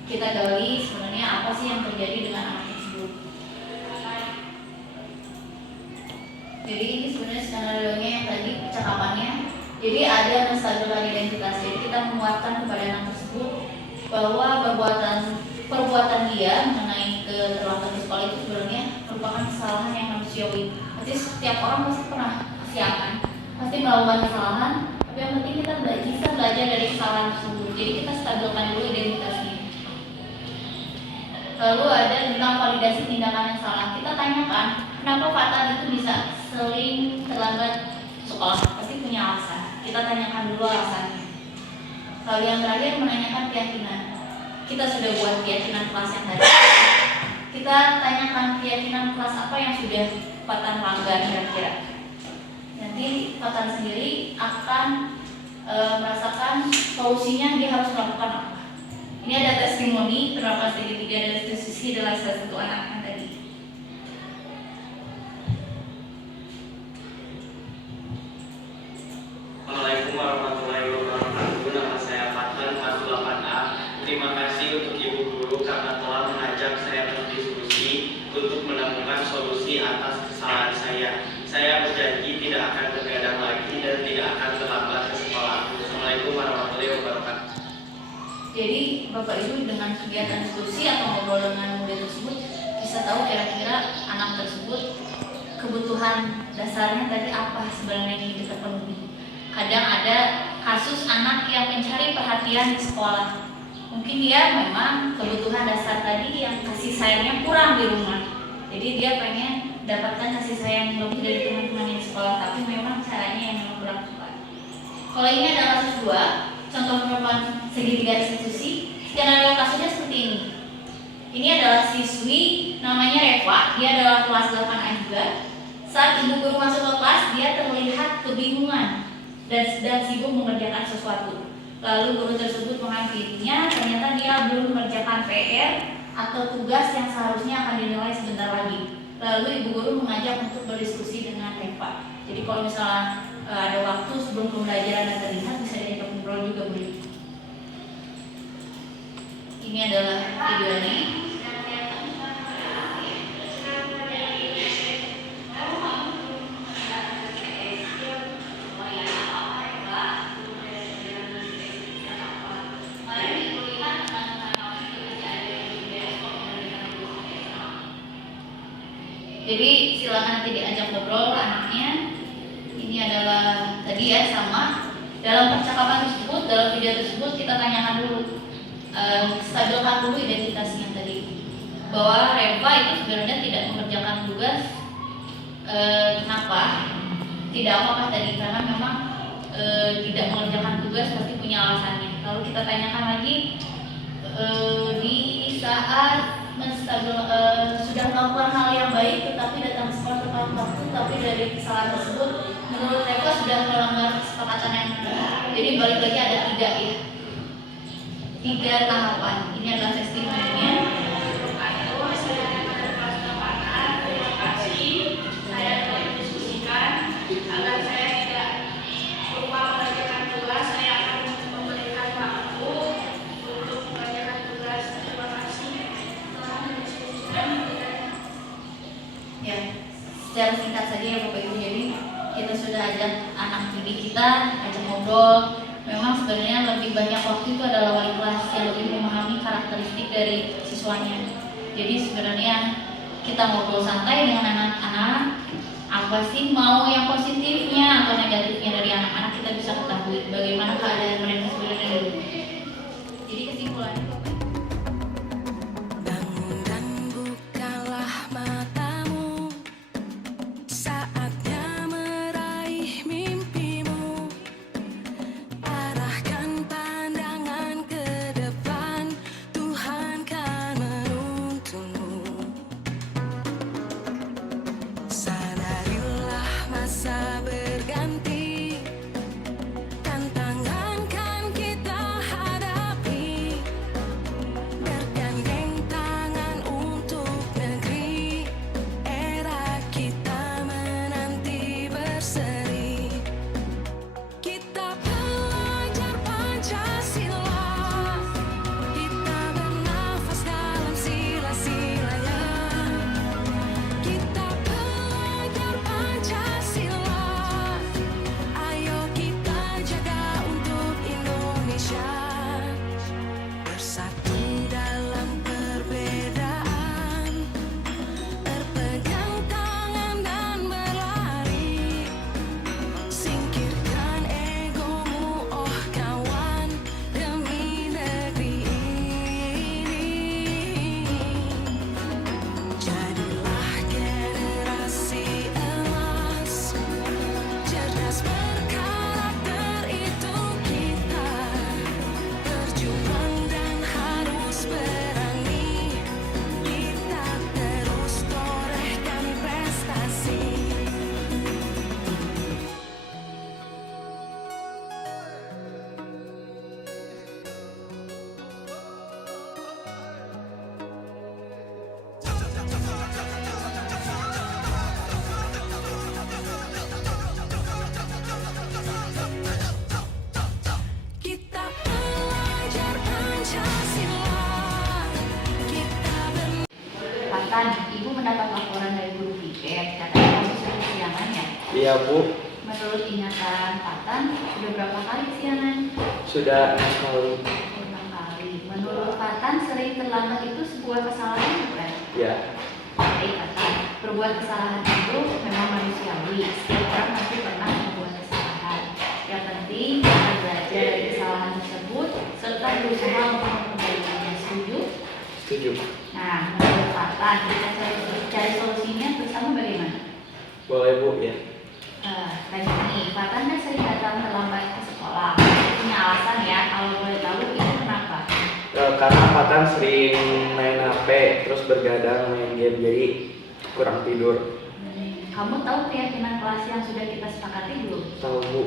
kita gali sebenarnya apa sih yang terjadi dengan anak tersebut. Jadi ini sebenarnya skenario-nya yang tadi percakapannya. Jadi ada menstabilkan identitas. Jadi kita menguatkan kepada anak tersebut bahwa perbuatan dia mengenai keterlambatan di sekolah itu sebenarnya merupakan kesalahan yang manusiawi. Pasti setiap orang pasti pernah pasti melakukan kesalahan, tapi yang penting kita bisa belajar dari kesalahan tersebut. Jadi kita stabilkan dulu identitasnya. Lalu ada tentang validasi tindakan yang salah. Kita tanyakan kenapa Fatan itu bisa sering terlambat sekolah, pasti punya alasan. Kita tanyakan dulu alasannya. Lalu yang terakhir menanyakan keyakinan. Kita sudah buat keyakinan kelas yang tadi. Kita tanyakan keyakinan kelas apa yang sudah Fatan langgar kira-kira. Nanti Fatan sendiri akan merasakan solusinya dia harus melakukan apa. Ini ada testimoni penerapan segitiga dan restitusi adalah salah satu anak yang tadi. Assalamualaikum warahmatullahi wabarakatuh. Nama saya Fatan 48A. Terima kasih untuk Ibu Guru karena telah mengajak saya berdiskusi untuk menemukan solusi atas kesalahan saya. Saya berjanji tidak akan terkadang lagi dan tidak akan terlambat ke sekolah. Assalamualaikum warahmatullahi wabarakatuh. Jadi Bapak Ibu dengan kegiatan diskusi atau ngobrol dengan murid tersebut bisa tahu kira-kira anak tersebut kebutuhan dasarnya tadi apa sebenarnya yang ingin terpenuhi. Kadang ada kasus anak yang mencari perhatian di sekolah. Mungkin dia memang kebutuhan dasar tadi yang kasih sayangnya kurang di rumah. Jadi dia pengen dapatkan kasih sayang lebih dari teman-teman di sekolah, tapi memang caranya yang memang kurang tepat. Kalau ini adalah kasus 2, contoh penerapan segitiga restitusi, skenario kasusnya seperti ini. Ini adalah siswi namanya Reva, dia adalah kelas 8A juga. Saat ibu guru masuk ke kelas, dia terlihat kebingungan dan sedang sibuk mengerjakan sesuatu. Lalu guru tersebut menghakiminya, ternyata dia belum mengerjakan PR atau tugas yang seharusnya akan dinilai sebentar lagi. Lalu ibu guru mengajak untuk berdiskusi dengan Reva. Jadi kalau misalnya ada waktu sebelum pembelajaran dan terlihat bisa diajak ngobrol juga boleh. Ini adalah videonya. Jadi silakan nanti diajak ngobrol anaknya. Ini adalah tadi ya sama. Dalam percakapan tersebut, dalam video tersebut kita tanyakan dulu, stabilkan dulu identitasnya tadi. Bahwa Reva itu sebenarnya tidak mengerjakan tugas. Kenapa? Tidak apa-apa tadi karena memang tidak mengerjakan tugas pasti punya alasannya. Lalu kita tanyakan lagi di saat sudah melakukan hal yang baik tetapi datang ke sekolah tepat waktu, tapi dari kesalahan tersebut menurut mereka sudah melanggar kesepakatan yang jadi balik lagi ada 3 tahapan. Ini adalah testimoninya. Saya telah mendiskusikan agar saya tidak lupa mengerjakan tugas. Saya akan memberikan waktu untuk mengerjakan tugas. Terima kasih telah mendiskusikan. Ya, secara singkat saja ya Bapak Ibu. Jadi kita sudah ajak anak didik kita, ajak ngobrol. Memang sebenarnya lebih banyak waktu itu adalah wali kelas yang lebih memahami karakteristik dari siswanya. Jadi sebenarnya kita ngobrol santai dengan anak-anak, apa sih mau yang positifnya atau negatifnya dari anak-anak kita bisa ketahui bagaimana keadaan mereka sebenarnya dulu. Jadi kesimpulannya bangun dan bukalah matamu, saatnya meraih mimpimu, arahkan pandangan ke depan, Tuhan kan menuntunmu. Sadarilah masa berganti, tantangan kan kita hadapi, bergandeng tangan untuk negeri, era kita menanti Fatan, Ibu mendapat laporan dari guru piket, katanya kamu sering kesiangan ya? Iya Bu, Menurut ingatan Fatan, sudah berapa kali kesiangan? sudah 6 kali. 5 kali. Menurut Fatan, sering terlambat itu sebuah kesalahan bukan? Ya, Baik Fatan, berbuat kesalahan itu memang manusiawi. Setiap orang pasti pernah membuat kesalahan. Yang penting kita belajar dari kesalahan tersebut serta berusaha untuk memperbaikinya. Setuju? setuju. Nah, menurut Fatan, kita cari solusinya bersama bagaimana? Boleh Bu ya. Kayak gini, Fatan kan sering datang terlambat ke sekolah. Punya alasan ya, kalau boleh tahu itu kenapa? Karena Fatan sering main HP, terus bergadang main game, jadi kurang tidur. Kamu tahu keyakinan kelas yang sudah kita sepakati belum? Tahu Bu.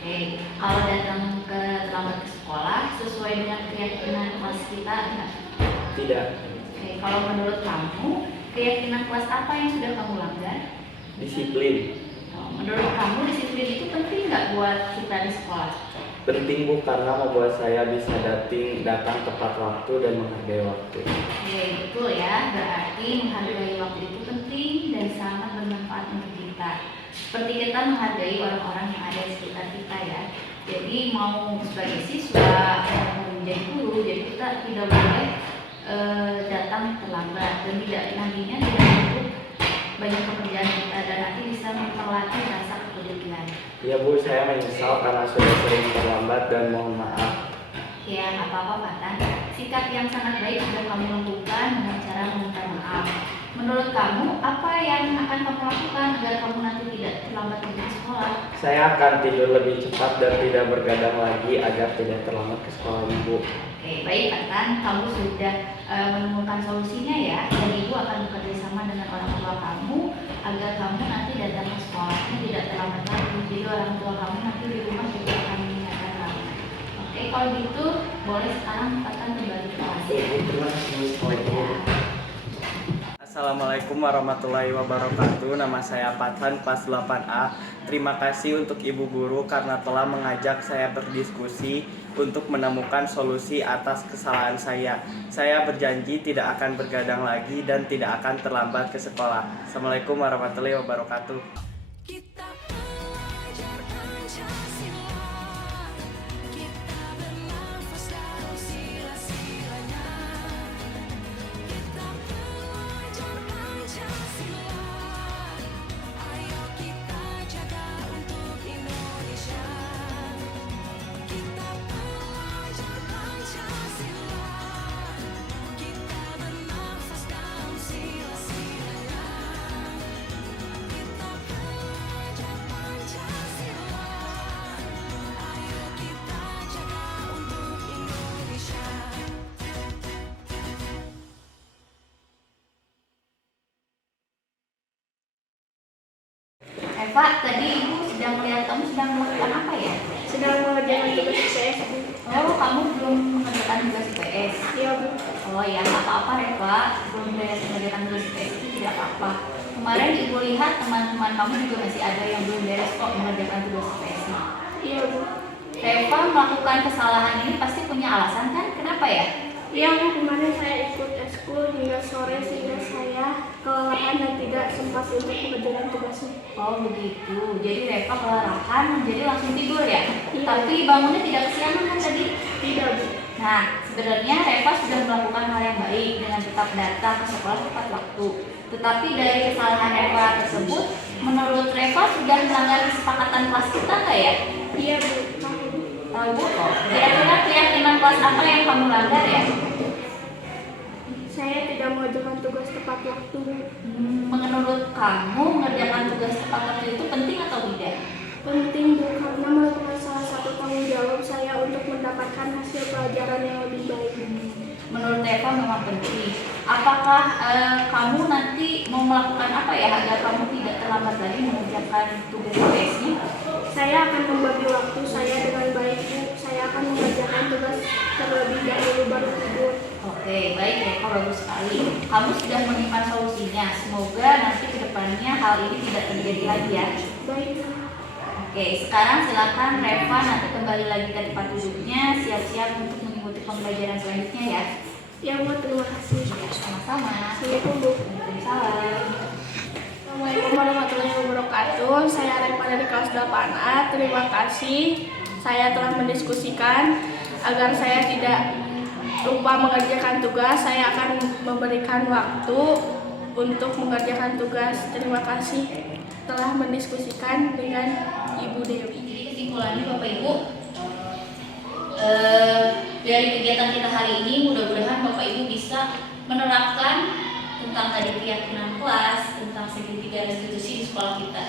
Oke, kalau datang terlambat ke sekolah sesuai dengan keyakinan kelas kita enggak? Tidak. Oke, kalau menurut kamu keyakinan kelas apa yang sudah kamu langgar? Disiplin. Menurut kamu disiplin itu penting nggak buat kita di sekolah? Penting Bu, karena membuat saya bisa datang tepat waktu dan menghargai waktu. Oke, betul ya. Berarti menghargai waktu itu penting dan sangat bermanfaat untuk kita. Seperti kita menghargai orang-orang yang ada di sekitar kita ya. Jadi mau sebagai siswa, mau menjadi guru, jadi kita tidak boleh datang terlambat dan nantinya tidak untuk banyak pekerjaan kita dan nanti bisa memperlatih rasa kepedulian. Iya Bu, saya menyesal karena sudah sering terlambat dan mohon maaf. Ya, nggak apa-apa Fatan. Sikap yang sangat baik sudah kamu lakukan dengan cara meminta maaf. Menurut kamu, apa yang akan kamu lakukan agar kamu nanti tidak terlambat ke sekolah? Saya akan tidur lebih cepat dan tidak bergadang lagi agar tidak terlambat ke sekolah Ibu. Oke, baik Fatan. Kamu sudah menemukan solusinya ya. Dan Ibu akan bekerja sama dengan orang tua kamu agar kamu nanti datang ke sekolahnya tidak terlambat lagi. Jadi orang tua kamu nanti di rumah juga akan mengingatkan kamu. Oke, kalau gitu boleh sekarang Fatan kembali ke kelas. Terima kasih. Assalamualaikum warahmatullahi wabarakatuh. Nama saya Fatan, kelas 8A. Terima kasih untuk Ibu Guru karena telah mengajak saya berdiskusi untuk menemukan solusi atas kesalahan saya. Saya berjanji tidak akan bergadang lagi dan tidak akan terlambat ke sekolah. Assalamualaikum warahmatullahi wabarakatuh. Kita belajar Pancasila, kita bernafas dalam sila-silanya. Kita belajar Pancasila, ayo kita jaga untuk Indonesia. Kita belajar Pancasila, kita bernafas dalam sila-silanya. Kita belajar Pancasila, ayo kita jaga untuk Indonesia. Eva, tadi Ibu sedang melihat kamu sedang melakukan apa ya? Sedang mengerjakan tugas IPS Bu. Oh, kamu belum mengerjakan tugas IPS? Iya Bu. Oh ya, nggak apa-apa Reva, belum beres mengerjakan tugas IPS itu tidak apa-apa. Kemarin Ibu lihat teman-teman kamu juga masih ada yang belum beres kok mengerjakan tugas IPS-nya. Iya Bu. Reva melakukan kesalahan ini pasti punya alasan kan? Kenapa ya? Iya Bu, kemarin saya ikut eskul hingga sore sehingga saya kelelahan dan tidak sempat untuk mengerjakan tugasnya. Oh begitu, jadi Reva kelelahan jadi langsung tidur ya? Iya. Tapi bangunnya tidak kesiangan kan tadi? Tidak Bu. Nah, sebenarnya Reva sudah melakukan hal yang baik dengan tetap datang ke sekolah tepat waktu. Tetapi dari kesalahan Reva tersebut, menurut Reva sudah melanggar kesepakatan kelas kita nggak ya? Iya Bu. Tahu Bu. Tahu kok. Kira-kira keyakinan kelas apa yang kamu langgar ya? Saya tidak mengerjakan tugas tepat waktu. Menurut kamu mengerjakan tugas tepat waktu itu penting atau tidak? Penting Bu, karena merupakan salah satu tanggung jawab saya untuk mendapatkan hasil pelajaran yang lebih baik. Menurut Eva memang penting. Apakah kamu nanti mau melakukan apa ya agar kamu tidak terlambat lagi mengerjakan tugas IPS-nya? Saya akan membagi waktu saya dengan baik Bu. Saya akan mengerjakan tugas terlebih dahulu baru tidur. Oke, baik Eva, bagus sekali. Kamu sudah menemukan solusinya. Semoga nanti ke depannya hal ini tidak terjadi lagi ya. Baik Bu. Oke, sekarang silakan Reva nanti kembali lagi ke tempat duduknya, siap-siap untuk mengikuti pembelajaran selanjutnya ya. Ya Bu, terima kasih. Sama-sama. Assalamualaikum Bu. dari kelas 8A. Terima kasih saya telah mendiskusikan. Agar saya tidak lupa mengerjakan tugas, saya akan memberikan waktu untuk mengerjakan tugas. Terima kasih telah mendiskusikan dengan Ibu Dewi. Jadi kesimpulannya Bapak Ibu, dari kegiatan kita hari ini mudah-mudahan Bapak Ibu bisa menerapkan tentang tadi keyakinan kelas, tentang segitiga restitusi di sekolah kita.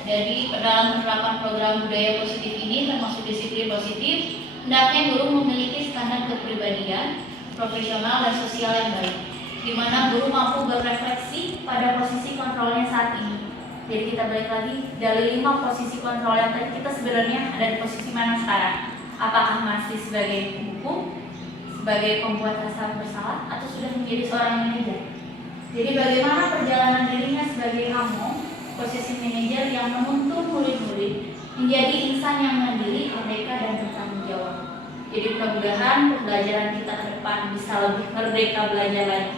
Jadi dalam penerapan program budaya positif ini termasuk disiplin positif, hendaknya guru memiliki standar kepribadian, profesional dan sosial yang baik, di mana guru mampu berefleksi pada posisi kontrolnya saat ini. Jadi kita balik lagi dari 5 posisi kontrol yang tadi, kita sebenarnya ada di posisi mana sekarang? Apakah masih sebagai penghukum, sebagai pembuat rasa bersalah, atau sudah menjadi seorang manajer? Jadi bagaimana perjalanan dirinya sebagai Amo, posisi manajer yang menuntun murid-murid menjadi insan yang mandiri, merdeka dan bertanggung jawab. Jadi mudah-mudahan pembelajaran kita ke depan bisa lebih merdeka belajar lagi.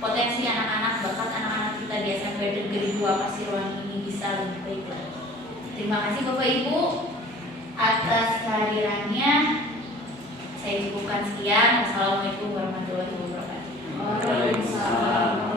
Potensi anak-anak, bakat anak-anak kita di SMP Negeri 2 Pasuruan ini bisa lebih baik lagi. Terima kasih Bapak Ibu atas kehadirannya. Saya cukupkan sekian. Wassalamualaikum warahmatullahi wabarakatuh. Waalaikumsalam.